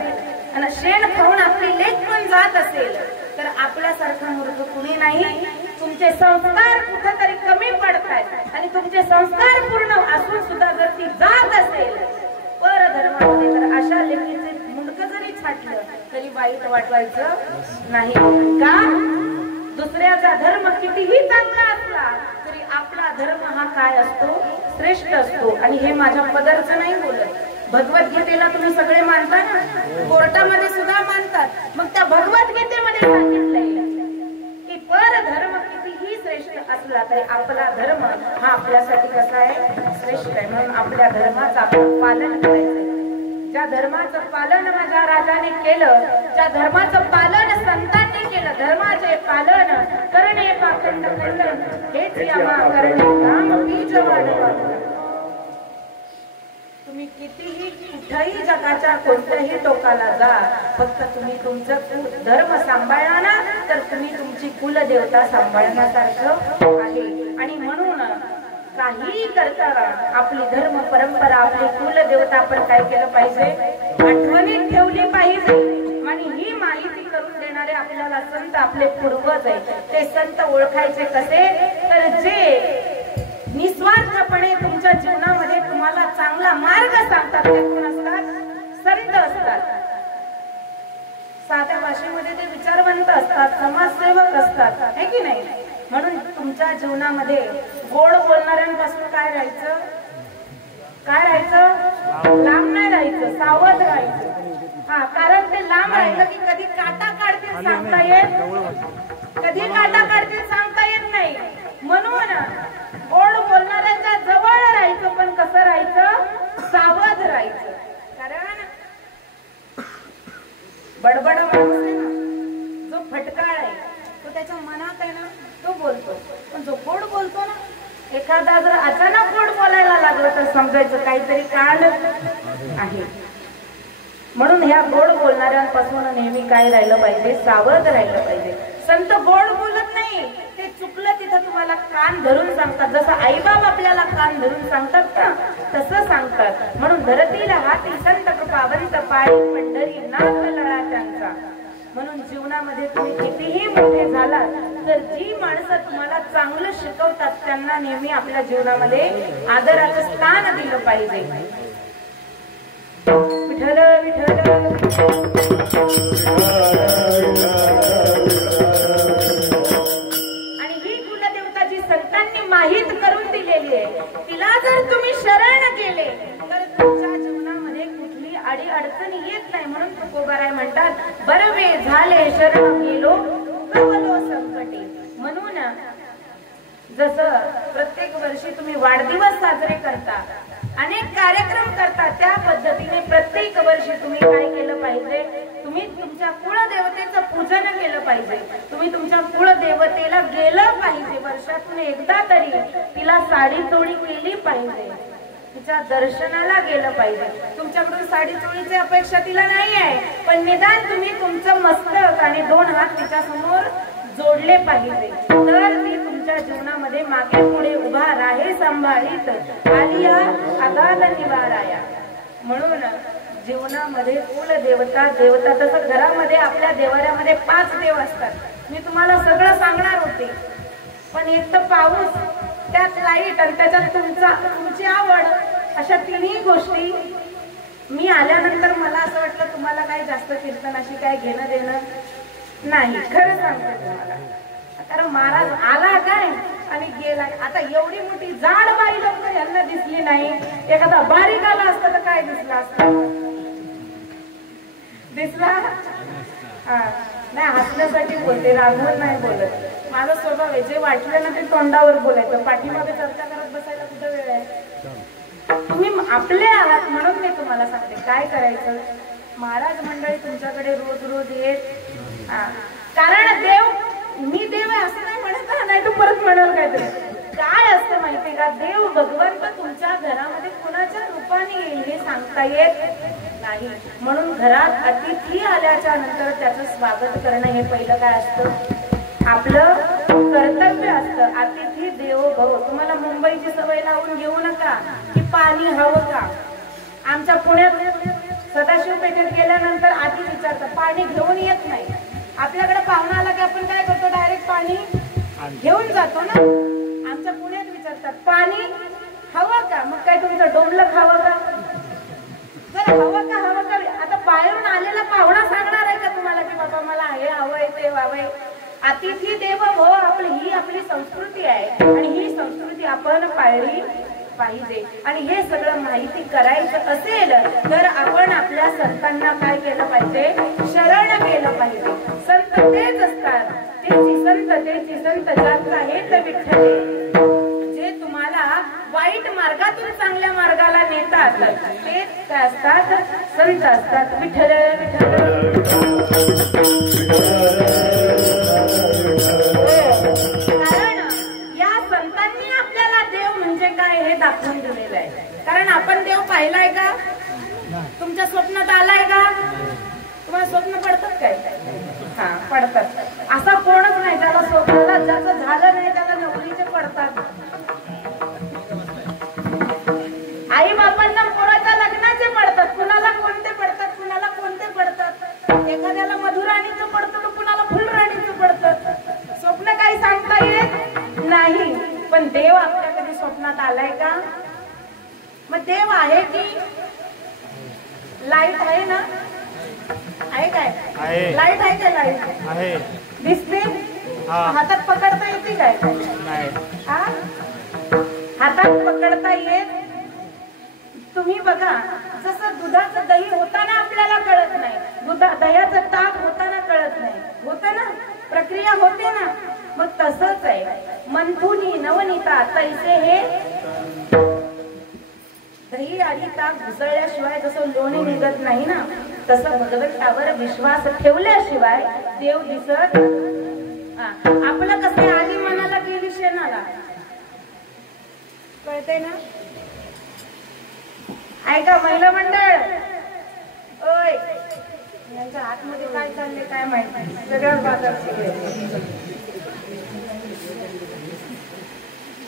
आणि शेण खाऊन आपली लेक पण जात असेल तर आपल्यासारखं मूर्ख कुणी नाही. तुमचे संस्कार कुठेतरी कमी पडतात आणि तुमचे संस्कार पूर्ण असून सुद्धा जर ती जात असेल परधर्मामध्ये तर अशा लेकीचे मुंडकं जरी छाटलं तरी वाईट वाटवायचं नाही. का? दुसऱ्याचा धर्म कितीही चांगला असला तरी आपला धर्म हा काय असतो, श्रेष्ठ असतो. आणि हे माझ्या पदरचं नाही बोलत, भगवद्गीतेला तुम्ही सगळे मानता ना, कोर्टामध्ये सुद्धा मानतात. मग त्या भगवद्गीतेमध्ये सांगितलंय की परधर्म कितीही श्रेष्ठ असला तरी आपला धर्म हा आपल्यासाठी कसा आहे, श्रेष्ठ आहे. म्हणून आपल्या धर्माचं आपण पालन करायचंय. ज्या धर्माचं पालन माझ्या राजाने केलं, ज्या धर्माचं पालन संतांनी केलं, धर्माचे पालन करणे पाखंड खंडन हेच यमा करणे काम बीज वाढवा. तुम्ही कितीही कुठेही जगाच्या कोणत्याही टोकाला जा, फक्त तुम्ही तुमचं धर्म सांभाळला ना तर तुम्ही तुमची कुलदेवता सांभाळण्यासारखं आहे. आणि म्हणून काही करता आपली धर्म परंपरा आपली कुलदेवता आपण काय केलं पाहिजे, आठवणीत ठेवली पाहिजे. आणि ही माहिती करून देणारे आपल्याला संत आपले पूर्वज आहे. ते संत ओळखायचे कसे, तर जे निस्वार्थपणे तुमच्या जीवनामध्ये तुम्हाला चांगला मार्ग सांगतात ते कोण असतात, संत असतात. साध्या भाषेमध्ये ते विचारवंत असतात, समाजसेवक असतात, है की नाही. म्हणून तुमच्या जीवनामध्ये गोड बोलणाऱ्यांपासून काय राहायचं, काय राहायचं, लांब नाही राहायचं, सावध राहायचं. हा, कारण ते लांब राहिलं की कधी काटा काढतील सांगता येत, कधी काटा काढतील सांगता येत नाही. म्हणून गोड बोलणाऱ्यांच्या जवळ राहायचं, पण कसं राहायचं, सावध राहायचं. कारण बडबड माणूस आहे ना, जो फटकाळ आहे तो त्याच्या मनात आहे ना तो बोलतो, पण जो गोड बोलतो ना, एखादा जर अचानक गोड बोलायला लागलं तर समजायचं काहीतरी कांड आहे. म्हणून ह्या गोड बोलणाऱ्यांपासून नेहमी काय राहिलं पाहिजे, सावध राहिलं पाहिजे. संत गोड बोलत नाही, ते चुकलं तिथं तुम्हाला कान धरून सांगतात. जसं आईबाप आपल्याला कान धरून सांगतात ना तसं सांगतात. म्हणून धरतीला हाती संत कृपावंत पाळी पंढरी नाथ लळा त्यांचा. म्हणून जीवनामध्ये तुम्ही कितीही मोठे झालात तर जी माणसं तुम्हाला चांगलं शिकवतात त्यांना नेहमी आपल्या जीवनामध्ये आदराचं स्थान दिलं पाहिजे. विठ्ठल विठ्ठल. आणि ही कुलदेवता जी संतांनी माहीत करून दिलेली आहे, तिला जर तुम्ही शरण गेले तर तुमच्या जीवनामध्ये कुठली अडी अडचणी येत नाही. म्हणून तुकोबाराय म्हणतात, बरवे झाले शरण गेलो कवलो संकटे. म्हणून जसं प्रत्येक वर्षी तुम्ही वाढदिवस साजरे करता, अनेक कार्यक्रम करता, त्या पद्धतीने प्रत्येक वर्षी तुम्ही काय केलं पाहिजे, तुम्ही तुमच्या कुळदेवतेचं पूजन केलं पाहिजे. तुम्ही तुमच्या कुळदेवतेला गेलं पाहिजे. वर्षातून एकदा तरी तिला साडी चोळी केली पाहिजे, तिच्या दर्शनाला गेलं पाहिजे. तुमच्याकडून साडी चोळीची अपेक्षा तिला नाही आहे, पण निदान तुम्ही तुमचं मस्तक आणि 2 हात तिच्या समोर जोडले पाहिजे. तर ती तुमच्या जीवनामध्ये मागे पुढे उभा राहे सांभाळीत आलिया आगाध निवाराया. म्हणून जीवनामध्ये कुलदेवता देवता, तसं घरामध्ये आपल्या देवाऱ्यामध्ये 5 देव असतात. मी तुम्हाला सगळं सांगणार होते, पण एक तर पाऊस, त्यात लाईट आणि त्याच्यात तुमची आवड, अशा तिन्ही गोष्टी मी आल्यानंतर मला असं वाटलं तुम्हाला काही जास्त कीर्तनाशी काय घेणं देणं नाही. खरं सांगते तुम्हाला, कारण महाराज आला काय आणि गेला. आता एवढी मोठी जाड बाई लोक यांना दिसली नाही, एखादा बारीक आला असता तर काय दिसला असता? दिसला? हा नाही, हसण्यासाठी बोलते, रागवून नाही बोलत. माझा स्वभाव आहे, जे वाटलं ना ते तोंडावर बोलायचं, पाठीमागे चर्चा करत बसायला कुठं वेळ आहे? तुम्ही आपले आहात म्हणून मी तुम्हाला सांगते काय करायचं. महाराज मंडळी तुमच्याकडे रोज रोज येत, कारण देव, मी देव आहे असं नाही म्हणत, नाही तू परत म्हणाल काहीतरी. काय असतं माहितीये का, देव भगवंत तुमच्या घरामध्ये कुणाच्या रूपाने येईल हे सांगता येत नाही. म्हणून घरात अतिथी आल्याच्या नंतर त्याचं स्वागत करणं हे पहिलं काय असतं, आपलं कर्तव्य असतं. अतिथी देवो भव. तुम्हाला मुंबईची सवय लावून घेऊ नका की पाणी हवं का. आमच्या पुण्यात सदाशिव पेठेत गेल्यानंतर आधी विचारतात, पाणी घेऊन येत नाही. आपल्याकडे पाहुणा आला की आपण काय करतो, डायरेक्ट पाणी घेऊन जातो ना. आमच्या पुण्यात विचारतात, पाणी हवं का. मग काय तुमचं डोंबलं खावं का, तर हवं का हवं का. आता बाहेरून आलेला पाहुणा सांगणार आहे का तुम्हाला की बाबा मला हे हवंय ते हवंय. अतिथी देव भव, ही आपली संस्कृती आहे आणि ही संस्कृती आपण पाळली पाहिजे. आणि हे सगळं माहिती करायचं असेल तर आपण आपल्या संतांना काय केलं पाहिजे, शरण गेलं पाहिजे. संत तेच असतात, तेची संत ज्यांचा हेत विठ्ठले, जे तुम्हाला वाईट मार्गातून चांगल्या मार्गाला नेतात तेच काय असतात, संत असतात. विठ्ठल विठ्ठल. कारण या संतांनी आपल्याला देव म्हणजे काय हे दाखवून दिलेलं आहे. कारण आपण देव पाहिलाय का, तुमच्या स्वप्नात आलाय का, तुम्हाला स्वप्न पडतात काय, हा पडतात. असा कोणच नाही ज्याला स्वप्नाला, ज्याचं झालं नाही त्याला नवरीचे पडतात. आई बाबांना पोराच्या लग्नाचे पडतात, कुणाला कोणते पडतात, कुणाला कोणते पडतात. एखाद्याला मधुराणीचं पडतं तर कुणाला फुलराणीचं पडतं. स्वप्न काही सांगता येत नाही. पण देव आपल्या कधी स्वप्नात आलाय का. मग देव आहे की लाईट आहे ना, आहे काय, लाईट आहे काय, लाईट आहे दिसते, हातात पकडता येते काय, हातात पकडता येत. तुम्ही बघा, जसं दुधाचं दही होताना आपल्याला कळत नाही, दह्याचं ताक होताना कळत नाही, होतं ना, प्रक्रिया होते ना. मग तसंच आहे, मंथुनी नवनीता तैसे हे दही आणि ताक घुसळल्याशिवाय जसं लोणी निघत नाही ना, तसं भगवंतावर विश्वास ठेवल्याशिवाय देव दिसत. आपलं कसं आधी मनाला गेली शेणाला, कळतंय ना. ऐका महिला मंडळ, ओय यांच्या आतमध्ये काय चालले काय माहिती, सगळं बाजार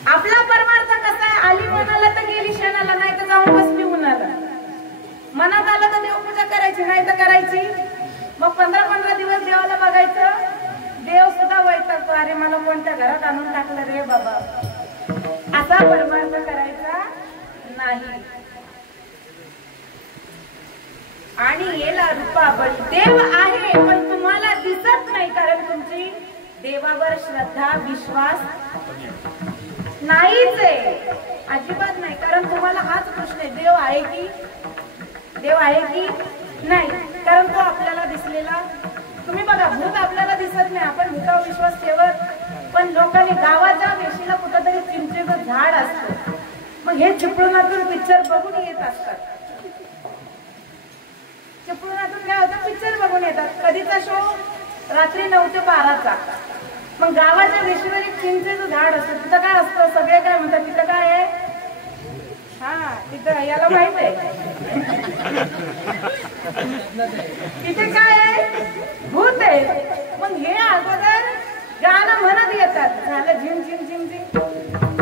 आपला परमार्थ कसा आहे, आली मनाला तर गेली शेणाला, नाही तर जाऊन बसली उन्हाला. मनात आलं तर देवपूजा करायची, नाही तर करायची. मग 15-15 दिवस देवाला बघायचं, देव सुद्धा वैतागतो, अरे मला कोणत्या घरात आणून टाकलं रे बाबा. असा परमार्थ करायचा नाही. आणि येला रूपाबळी, देव आहे पण तुम्हाला दिसत नाही, कारण तुमची देवावर श्रद्धा विश्वास नाहीच आहे, अजिबात नाही. कारण तुम्हाला हाच प्रश्न आहे, देव आहे की, देव आहे की नाही. कारण तो आपल्याला दिसलेला, तुम्ही बघा, भूत आपल्याला दिसत नाही, आपण भूतावर विश्वास ठेवत. पण लोकांनी गावाच्या वेशीला कुठंतरी चिंचेचं झाड असतं, मग हे चिपळुणातून पिक्चर बघून येत असतात. चिपळुणातून काय होतं, पिक्चर बघून येतात. कधीचा शो, रात्री 9 ते 12चा. मग गावाच्या वेशीवर एक चिंचेचं झाड असतं, तिथं काय असतं, सगळे काय म्हणतात, तिथं काय आहे, हा तिथं याला माहित आहे, तिथे काय आहे, भूत आहे. मग हे अगोदर गाणं म्हणत येतात, झालं झिम झिम झिम झिम,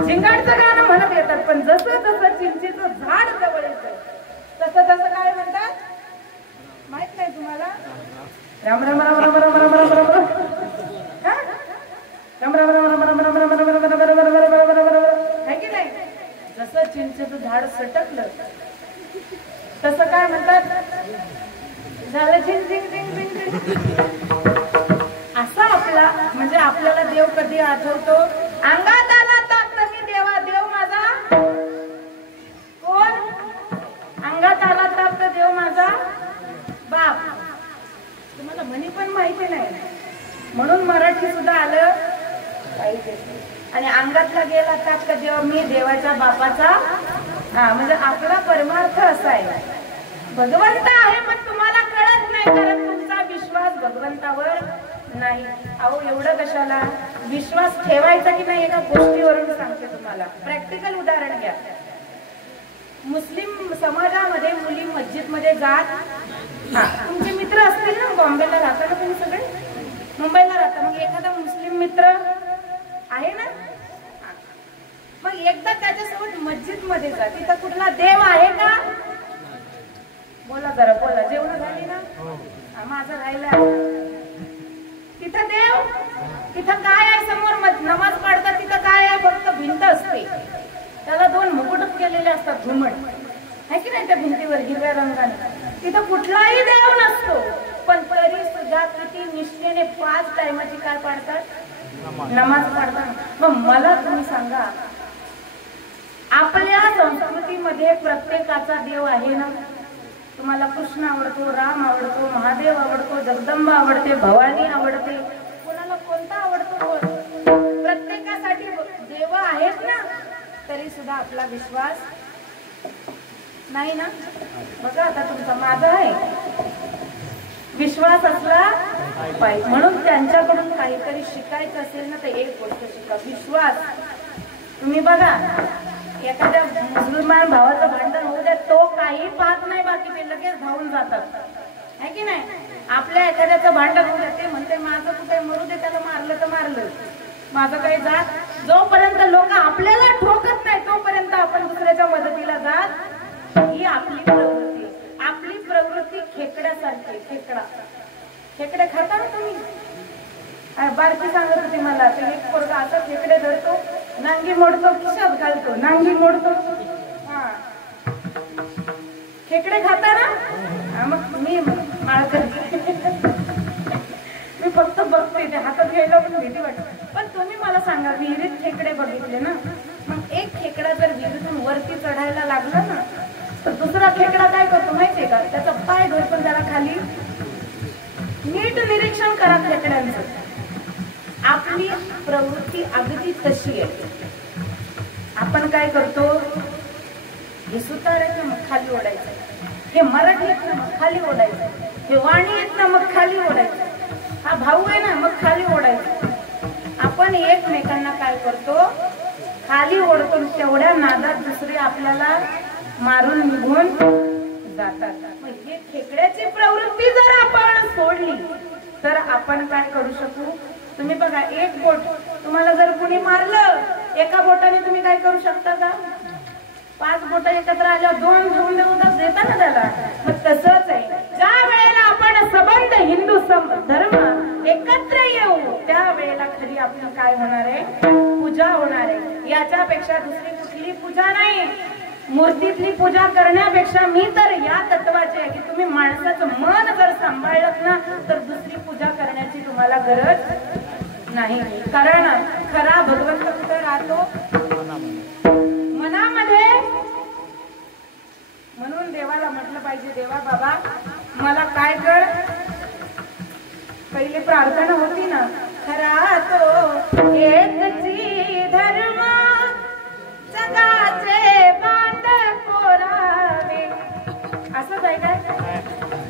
झिंगाटचं गाणं म्हणत येतात. पण जसं जसं चिंचेचं झाड जवळ येतं तसं तसं काय म्हणतात माहित नाही तुम्हाला. राम राम राम राम राम राम राम राम राम, राम राम राम राम राम राम राम राम राम, है की नाही. जसं चिंचेचं झाड सटकलं तसं काय म्हणतात, झालं झिंग झिंग झिंग झिंग झिंग. असा आपला म्हणजे आपल्याला देव कधी आठवतो, अंगात आला अंगात आला ताप तर देव माझा बाप. तुम्हाला म्हणी पण माहिती नाही म्हणून मराठी सुद्धा आलं पाहिजे. आणि अंगातला गेला ताप तर देव मी देवाच्या बापाचा. हा म्हणजे आपला परमार्थ असा आहे, भगवंत आहे पण तुम्हाला कळत नाही कारण तुमचा विश्वास भगवंतावर नाही. अहो एवढं कशाला विश्वास ठेवायचा की नाही एका गोष्टीवरून सांगते तुम्हाला. प्रॅक्टिकल उदाहरण घ्या. मुस्लिम समाजामध्ये मुली मस्जिद मध्ये जात. तुमचे मित्र असतील ना, बॉम्बेला राहता ना तुम्ही सगळे, मुंबईला राहता, मग एखादा मुस्लिम मित्र आहे ना, मग एकदा त्याच्यासोबत मस्जिद मध्ये जा. तिथं कुठला देव आहे का? बोला जरा बोला. जेवण झाली ना? माझं राहिलं. तिथं देव, तिथं काय आहे? समोर नमाज पडतात तिथं काय आहे? फक्त भिंत असते, त्याला 2 मुकुट केलेले असतात, घुमट आहे की नाही त्या भिंतीवर हिरव्या रंगाने. तिथं कुठलाही देव नसतो पण तरी सुद्धा किती निष्ठेने 5 टायमाची काय पाडतात? नमाज पाडतात. मग मला तुम्ही सांगा, आपल्या संस्कृतीमध्ये प्रत्येकाचा देव आहे ना? तुम्हाला कृष्ण आवडतो, राम आवडतो, महादेव आवडतो, जगदंबा आवडते, भवानी आवडते, कोणाला कोणता आवडतो? प्रत्येकासाठी देव आहेत ना, तरी सुद्धा आपला विश्वास नाही ना. बघा आता तुमचा माझा आहे विश्वास असला पाहिजे. म्हणून त्यांच्याकडून काहीतरी शिकायचं असेल ना तर एक गोष्ट शिका, विश्वास. तुम्ही बघा एखाद्या मुसलमान भावाचं भांडण होऊ द्या, तो काही पाहत नाही, बाकी ते लगेच धावून जातात आहे की नाही. आपल्या एखाद्याचं भांडण होऊ द्या, ते म्हणते माझं कुठे मरू दे, त्याला मारलं तर मारलं, माझं काही जात. जोपर्यंत लोक आपल्याला ठोकत नाही तोपर्यंत आपण दुसऱ्याच्या मदतीला जात. ही आपली प्रवृत्ती. आपली प्रवृत्ती खेकड्यासारखी. खेकडे खाता ना तुम्ही? बारकी सांगत होती मला, ते एक पोरगा आता खेकडे धरतो, नांगी मोडतो, खिशात घालतो, नांगी मोडतो. खेकडे खाता ना? मग मी मी फक्त बघते, ते हातात घ्यायला पण भीती वाटते. पण तुम्ही मला सांगा, विहिरीत खेकडे बघितले ना, मग एक खेकडा जर विहिरीतून वरती चढायला लागला ना तर दुसरा खेकडा काय करतो माहितीये का? त्याचा पाय धरतो त्याला खाली. नीट निरीक्षण करा खेकड्यांचं. आपली प्रवृत्ती अगदी तशी आहे. आपण काय करतो, हे सुतार आहेत ना मग खाली ओढायचं, हे मराठी आहेत ना मग खाली ओढायचं, हे वाणी आहेत ना मग खाली ओढायचं, हा भाऊ आहे ना मग खाली ओढायचं. आपण एकमेकांना काय करतो, खाली ओढतो. तेवढ्या नादात दुसरे आपल्याला मारून निघून जातात. मग हे खेकड्याची प्रवृत्ती जर आपण सोडली तर आपण काय करू शकू? तुम्ही बघा, एक बोट तुम्हाला जर कुणी मारलं, एका बोटाने तुम्ही काय करू शकता का? 5 बोट एकत्र आल्यावर 2 घेऊन देऊन देता ना त्याला. मग तसंच आहे, ज्या वेळेला आपण सबंध हिंदू धर्म एकत्र येऊ त्या वेळेला खरी आपली काय होणार आहे? पूजा होणार आहे. याच्यापेक्षा दुसरी कुठली पूजा नाही. मूर्तीतली पूजा करण्यापेक्षा मी तर या तत्वाचे आहे की तुम्ही माणसाचं मन जर सांभाळलं ना तर दुसरी पूजा करण्याची तुम्हाला गरज नाही. कारण खरा भगवंत कुठे राहतो? मनामध्ये. म्हणून देवाला म्हटलं पाहिजे, देवा बाबा मला काय कर. पहिली प्रार्थना होती ना, खरा तो एकची धर्म जगाचे बांध कोरावे. असंच आहे काय?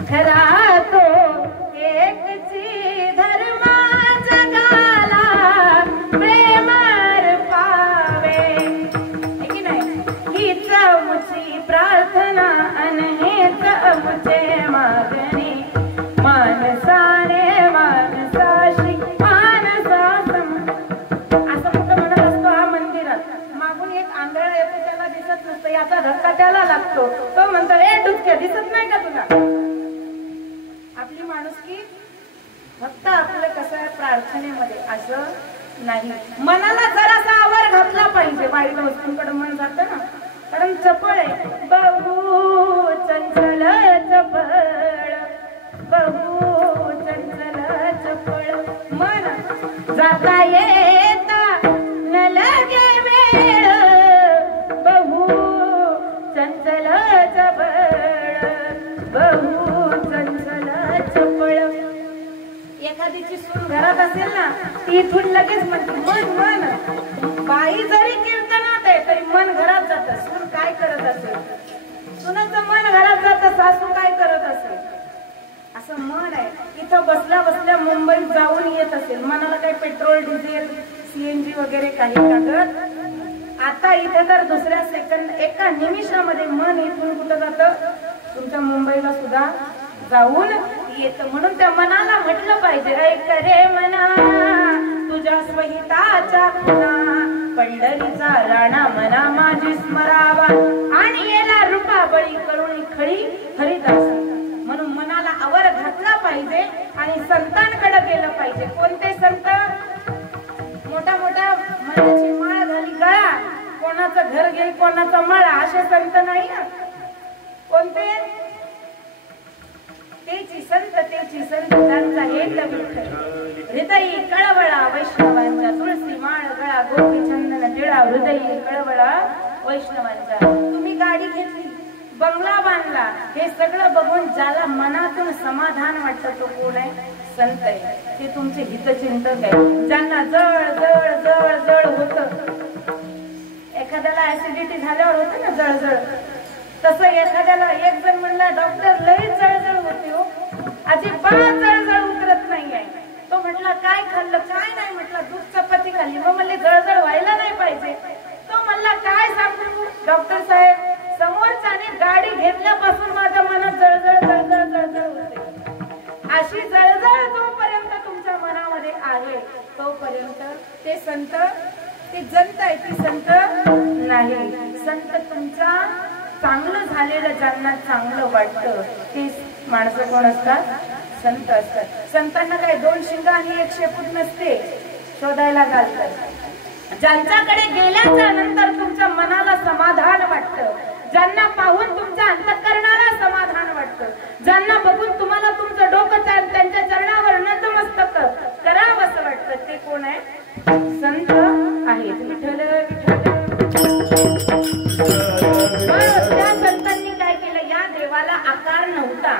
खरा तो एकची धर्म जगाला प्रेमर पावे. की नाही? हीच मुची प्रार्थना आणि हेच मुचे मागणी. मानसाने मानसाशी मानसा असं कुठं म्हणत असतो हा मंदिरात. मागून एक आंधळा येतो, त्याला दिसत नसतं, याचा धक्का त्याला लागतो. तो म्हणतो, ए डुचक्या दिसत नाही का तुला? आपली माणुसकी फक्त आपलं कसं आहे प्रार्थनेमध्ये, असं नाही. मनाला जरासा आवर घातला पाहिजे. वाईट वस्तूंकडे मन जातं ना, कारण चपळ आहे. बहु चंचल चपळ, बहु चंचल चपळ मन जाता येता न लगे वेळ. बहु चंचल चपळ एखादीची सून घरात असेल ना, ती इथून लगेच म्हणते मन मन. बाई जरी कीर्तनात आहे तरी मन घरात जातं. सून काय करत असेल, सुनाचं मन घरात जातं, सासू काय करत असेल, असं मन आहे. इथं बसल्या बसल्या मुंबईत जाऊन येत असेल, मनाला काही पेट्रोल डिझेल सीएनजी वगैरे काही लागत. आता इथे तर दुसऱ्या सेकंद एका निमिषामध्ये मन इथून कुठं जातं, तुमच्या मुंबईला सुद्धा जाऊन येतं. म्हणून त्या मनाला म्हटलं पाहिजे, ऐक रे मना तुझ्या स्वहिताच्या खुणा, पंढरीचा राणा मना माझी स्मरावा, आणि येला रूपा बळी करुणी खडी हरिदासी. म्हणून मनाला आवर घातला पाहिजे आणि संतांकडे गेलं पाहिजे. कोणते संत? मोठ्या मोठ्या मनाची माळ घाली गळा, कोणाचं घर घेईल कोणाचा मळा, असे संत नाही ना. कोणते? तेची संत त्यांचा एक विठ्ठल. हृदयी कळवळा वैष्णवांच्या, तुळसी माळ गळा गोपी चंदन टिळा, हृदयी कळवळा वैष्णवांच्या. तुम्ही गाडी घेतली, बंगला बांधला, हे सगळं बघून ज्याला मनातून समाधान वाटतं तो कोण आहे? संत आहे. ते तुमचे हितचिंतक आहे. ज्यांना जळ जळ जळ जळ होत, एखाद्याला ऍसिडिटी झाल्यावर होतं ना जळजळ, तसं एखाद्याला एक जण म्हणला डॉक्टर लई जळजळ होते हो, अजिबात जळजळ उतरत नाहीये. तो म्हटला काय खाल्लं? काय नाही म्हटलं, दूध चपाती खाल्ली. मग म्हणले जळजळ व्हायला नाही पाहिजे. तो म्हणला काय सांगू डॉक्टर साहेब, समोरच्याने गाडी घेतल्यापासून माझ्या मनात जळजळ जळजळ जळजळ होते. अशी जळजळ जोपर्यंत तुमच्या मनामध्ये आहे तोपर्यंत ते संत, ते जंत आहे, ती संत नाही. संत तुमचा चांगलं झालेलं ज्यांना चांगलं वाटतं ते माणसं कोण असतात? संत असतात. संतांना काय दोन शिंग आणि एक शेपूट नसते, शोधायला घालतात. ज्यांच्याकडे गेल्याच्या नंतर तुमच्या मनाला समाधान वाटतं, ज्यांना पाहून तुमच्या अंतःकरणाला समाधान वाटतं, ज्यांना बघून तुम्हाला तुमचं डोकं त्यांच्या चरणावर नतमस्तक करावंसं वाटतं, ते कोण आहे? संत आहेत. विठ्ठल विठ्ठल. त्या संतांनी काय केलं? या देवाला आकार नव्हता.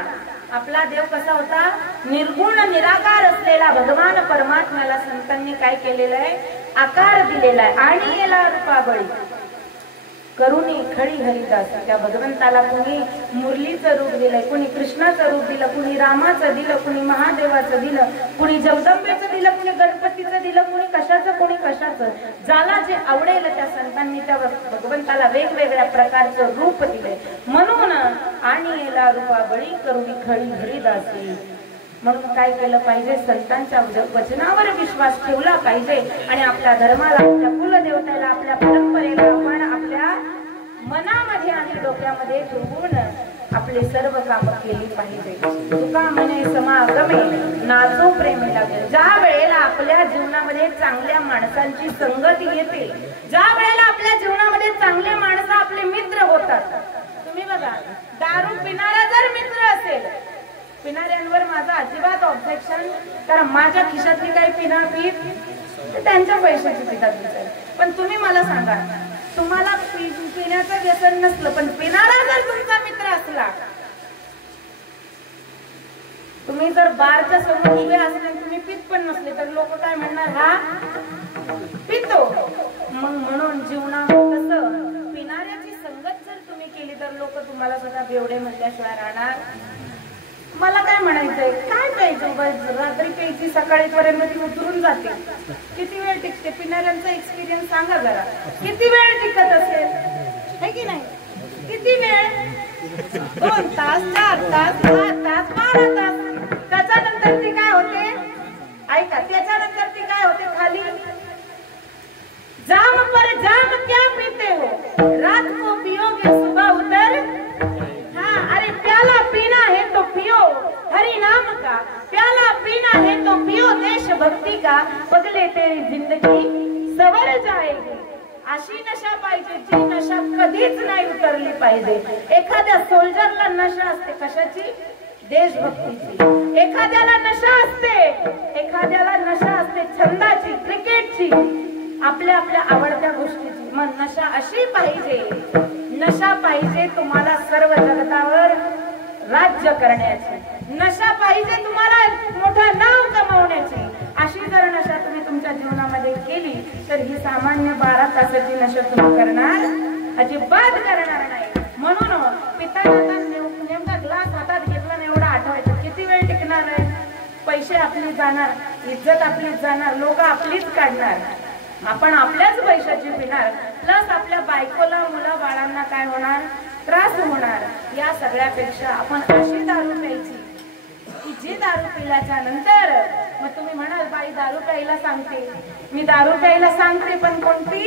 आपला देव कसा होता? निर्गुण निराकार असलेला भगवान परमात्म्याला संतांनी काय केलेलं आहे? आकार दिलेला आहे. आणि याला रूपाबळी करुणी खडी हरिदास. त्या भगवंताला कुणी मुरलीचं रूप दिलंय, कुणी कृष्णाचं रूप दिलं, कुणी रामाचं दिलं, कुणी महादेवाचं दिलं, कुणी जगदंबेचं दिलं, कुणी गणपतीचं दिलं, कुणी कशाचं कुणी कशाचं. ज्याला जे आवडेल त्या संतांनी त्या भगवंताला वेगवेगळ्या प्रकारचं रूप दिलंय. म्हणून आणि याला रूपाबळी करुणी खडी हरिदासी. म्हणून काय केलं पाहिजे? संतांच्या वचनावर विश्वास ठेवला पाहिजे आणि आपल्या धर्माला, आपल्या कुलदेवतेला, आपल्या परंपरेला आपण आपल्या मनामध्ये आणि डोक्यामध्ये ठेवून आपले सर्व कामं केली पाहिजे. तुका म्हणे समागमे नाचो प्रेमी लागेल. ज्या वेळेला आपल्या जीवनामध्ये चांगल्या माणसांची संगती येते, ज्या वेळेला आपल्या जीवनामध्ये चांगले माणसं आपले मित्र होतात. तुम्ही बघा, दारू पिणारा जर मित्र असेल, पिणाऱ्यांवर माझं अजिबात ऑब्जेक्शन, कारण माझ्या खिशातली काही पिणार पीत त्यांच्या पैशाची पितात विचार. पण तुम्ही मला सांगा, तुम्हाला पिण्याचं व्यसन नसलं पण पिणारा जर तुमचा मित्र असला, तुम्ही जर बारच्या समोर उभे असले तुम्ही पित पण नसले तर लोक काय म्हणणार? हा पितो. मग म्हणून जीवनामध्ये कसं पिणाऱ्याची संगत जर तुम्ही केली तर लोक तुम्हाला सुद्धा बेवडे म्हणल्याशिवाय राहणार. मला काय म्हणायचंय, काय प्यायचं? रात्री प्यायची, सकाळीपर्यंत ती उतरून जाते. किती वेळ टिकते? पिणाऱ्यांचा एक्सपिरियन्स सांगा जरा. किती वेळ टिकत असेल? है की नाही? किती वेळ? 2 तास, 4 तास, 10 तास, 12 तास. त्याच्यानंतर ती काय होते? ऐका, त्याच्यानंतर ती काय होते? खाली जाम पर जाम क्या पीते हो, रात को पियोगे सुबह उतर. अरे प्याला पीना है तो पियो हरि नाम का, प्याला पीना है तो पियो देशभक्ती का, बगले तेरी जिंदगी सवर जाएगी. अशी नशा पाहिजे जी नशा कधीच नाही उतरली पाहिजे. एखाद्या सोल्जरला नशा असते कशाची? देशभक्तीची. एखाद्याला नशा असते, एखाद्याला नशा असते छंदाची, क्रिकेटची, आपल्या आपल्या आवडत्या गोष्टीची. मग नशा अशी पाहिजे, नशा पाहिजे तुम्हाला सर्व जगतावर राज्य करण्याची, नशा पाहिजे तुम्हाला मोठं नाव कमावण्याची. अशी जर नशा तुम्ही तुमच्या जीवनामध्ये केली तर ही सामान्य 12 तासाची नशा तुम्ही करणार अजिबात करणार नाही. म्हणून पिताने नेमका ग्लास हातात घेतला नाही एवढं आठवायचं. किती वेळ टिकणार आहे? पैसे आपली जाणार, इज्जत आपलीच जाणार, लोक आपलीच काढणार, आपण आपल्याच पैशाची पिणार. प्लस आपल्या बायकोला मुला बाळांना काय होणार? त्रास होणार. या सगळ्यापेक्षा आपण अशी दारू प्यायची की जी दारू पिल्याच्या नंतर मग तुम्ही म्हणाल बाई दारू प्यायला सांगते, मी दारू प्यायला सांगते पण कोणती?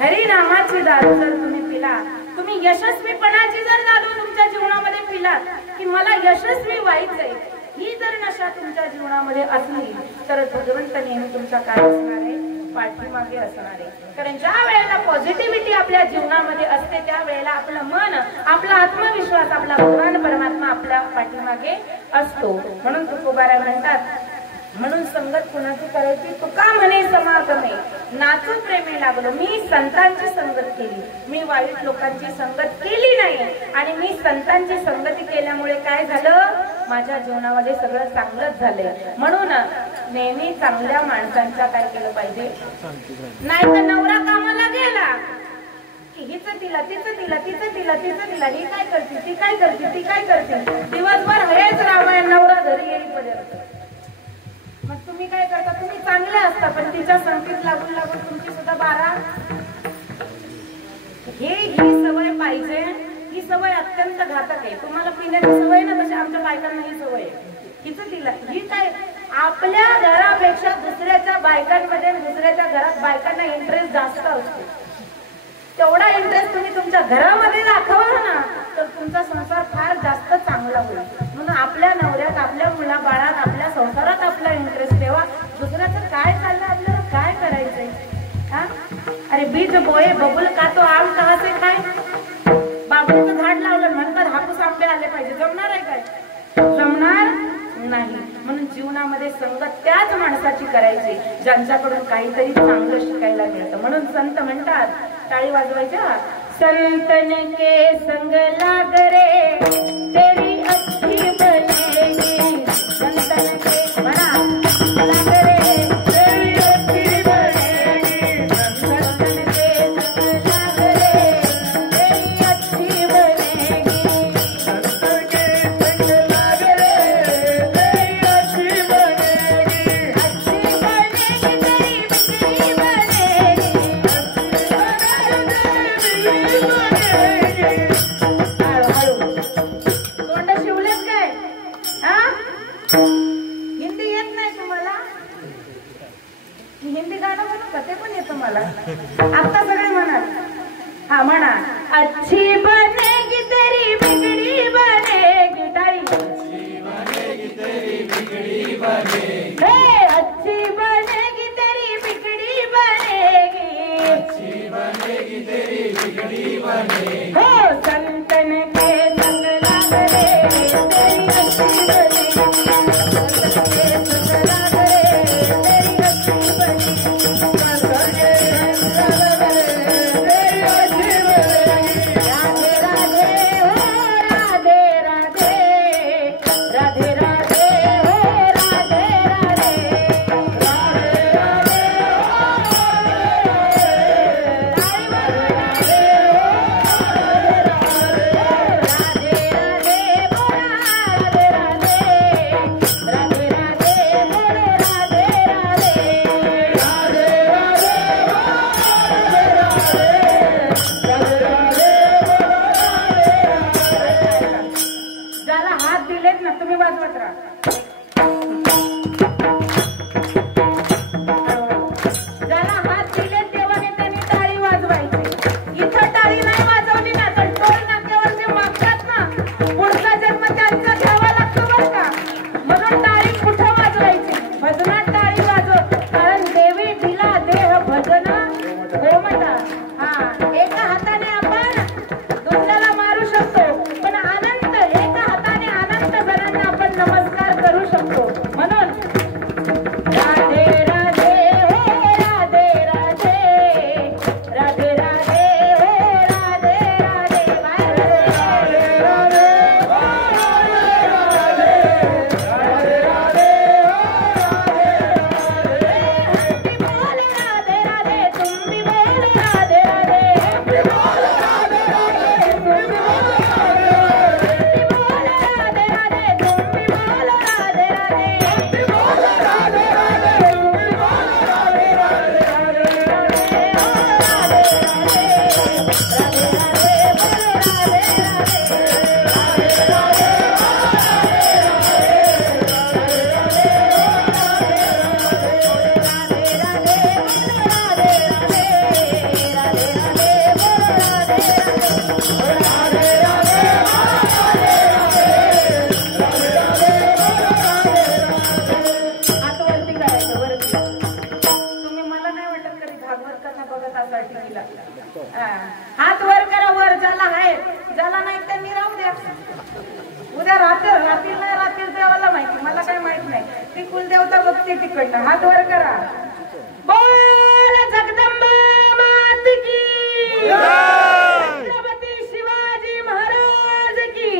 हरिनामाची दारू जर तुम्ही पिला, तुम्ही यशस्वीपणाची जर दारू तुमच्या जीवनामध्ये पिलात की मला यशस्वी व्हायचंय, ही जर नशा तुमच्या जीवनामध्ये असली तर भगवंत नेहमी तुमचा काय असणार आहे? पाठीमागे असणार आहे. कारण ज्या वेळेला पॉझिटिव्हिटी आपल्या जीवनामध्ये असते त्या वेळेला आपलं मन, आपला आत्मविश्वास, आपला भगवान परमात्मा आपल्या पाठीमागे असतो. म्हणून तुकोबाराय म्हणतात, म्हणून संगत कुणाची करायची? तुका म्हणे समागमे नाचू प्रेमी लागलो. मी संतांची संगत केली, मी वाईट लोकांची संगत केली नाही. आणि मी संतांची संगती केल्यामुळे काय झालं? माझ्या जीवनामध्ये सगळं चांगलंच झालंय. म्हणून नेहमी चांगल्या माणसांच्या काय केलं पाहिजे? नाही तर नवरा कामाला गेला की हिचं तिला, तिचं तिला, तिचं तिला, तिचं तिला, ही काय करते, ती काय करते, ती काय करते, दिवसभर हेच रामायण नवरा घरी येईपर्यंत. मग तुम्ही काय करता? तुम्ही चांगले असता पण तिच्या संगतीत लागून लागून तुमची सुद्धा 12. ही सवय पाहिजे. ही सवय अत्यंत घातक आहे. तुम्हाला पिण्याची सवय ना, तशी आमच्या बायकांना ही सवय आहे. हिचं तिला, ही काय आपल्या घरापेक्षा दुसऱ्याच्या बायकांमध्ये, दुसऱ्याच्या घरात बायकांना इंटरेस्ट जास्त असतो. तेवढा इंटरेस्ट तुम्ही तुमच्या घरामध्ये दाखवा ना तर तुमचा संसार फार जास्त चांगला होईल. म्हणून आपल्या नवऱ्यात, आपल्या मुला बाळात, आपल्या संसारात आपला इंटरेस्ट ठेवा. दुसऱ्याचं काय चाललं, आपल्याला काय करायचंय? हा, अरे बीज बोये बबुल का तो आम कहा से काय? बाबुलीचं झाड लावलं म्हणतात हापूस आंबे आले पाहिजे. जमणार आहे काय? जमणार नाही. म्हणून जीवनामध्ये संगत त्याच माणसाची करायची ज्यांच्याकडून काहीतरी चांगलं शिकायला मिळतं. म्हणून संत म्हणतात, टाळी वाजवायच्या, संतन के संग लाग रे तेरी अच्छी बनेगी. संतन के म्हणा लाग रे तेरी अच्छी बनेगी. संतन के संग लाग रे तेरी अच्छी बनेगी. संतन के संग लाग रे तेरी अच्छी बनेगी. अच्छी बनेगी तेरी बिगड़ी बनेगी. तोंड शिवलेत काय? हा, हिंदी येत नाही तुम्हाला? हिंदी गाणं म्हणू का? ते पण येतं मला. आता सगळे म्हणा. हा म्हणा, अच्छी बनेगी तेरी बिगड़ी बनेगी. टाळी. अच्छी बनेगी तेरी बिगड़ी बनेगी. हे अच्छी बनेगी तेरी बिगड़ी बनेगी. अच्छी बनेगी तेरी बिगड़ी बनेगी. हो संतन के संग लाग रे तेरी अच्छी बनेगी. संतन के संग लाग रे तेरी अच्छी बनेगी. संतन के संग लाग रे तेरी अच्छी बनेगी. राधे राधे हो राधे राधे, राधे राधे हो राधे राधे, राधे राधे ज्याला हात दिलेत ना तुम्ही वाजवत राहा. ज्याला हात दिलेत देवाने त्यांनी टाळी वाजवायची. इथं टाळी नाही वाजवली ना तर टोल नाक्यावर जे मागतात ना पुढचा जन्म त्यांचा घ्यावा लागतो बरं का. म्हणून टाळी कुठं वाजवायची? भजनात टाळी वाजव. कारण देवी दिला देह भजन गोमटा. हा, एका हाताने आपण दुसऱ्याला मारू शकतो पण अनंत, एका हाताने अनंत जणांना आपण नमस्कार हात वर करा, वर ज्याला आहे, ज्याला नाही त्यांनी राहू द्या. उद्या राहतील नाही राहतील देवाला माहिती, मला काही माहित नाही. ती कुलदेवता बघते तिकडनं. हात वर करा. बोल जगदंबा मात की छत्रपती शिवाजी महाराज की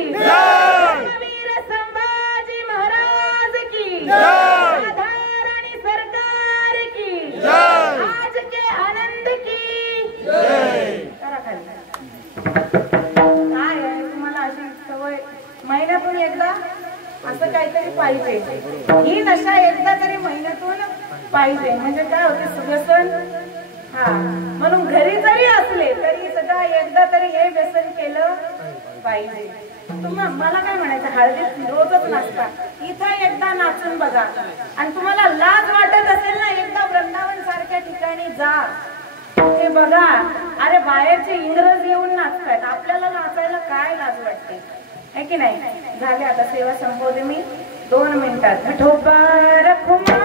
वीर संभाजी महाराज की राधाराणी सरकार की आज के आनंद की करा खाली. काय आहे तुम्हाला अशी सवय महिन्यातून एकदा असं काहीतरी पाहिजे. ही नशा एकदा तरी महिन्यातून पाहिजे. म्हणजे काय होते व्यसन. हा म्हणून घरी जरी असले तरी सगळं एकदा तरी हे व्यसन केलं पाहिजे. मला काय म्हणायचं, हळदीत रोजच नाचता, इथं एकदा नाचून बघा. आणि तुम्हाला लाज वाटत असेल ना, एकदा वृंदावन सारख्या ठिकाणी जा, ते बघा. अरे बाहेरचे इंग्रज येऊन नाचतायत, आपल्याला नाचायला काय लाज वाटते, है की नाही. झाले आता सेवा संपवते मी 2 मिनिटात. विठोबा रखुमा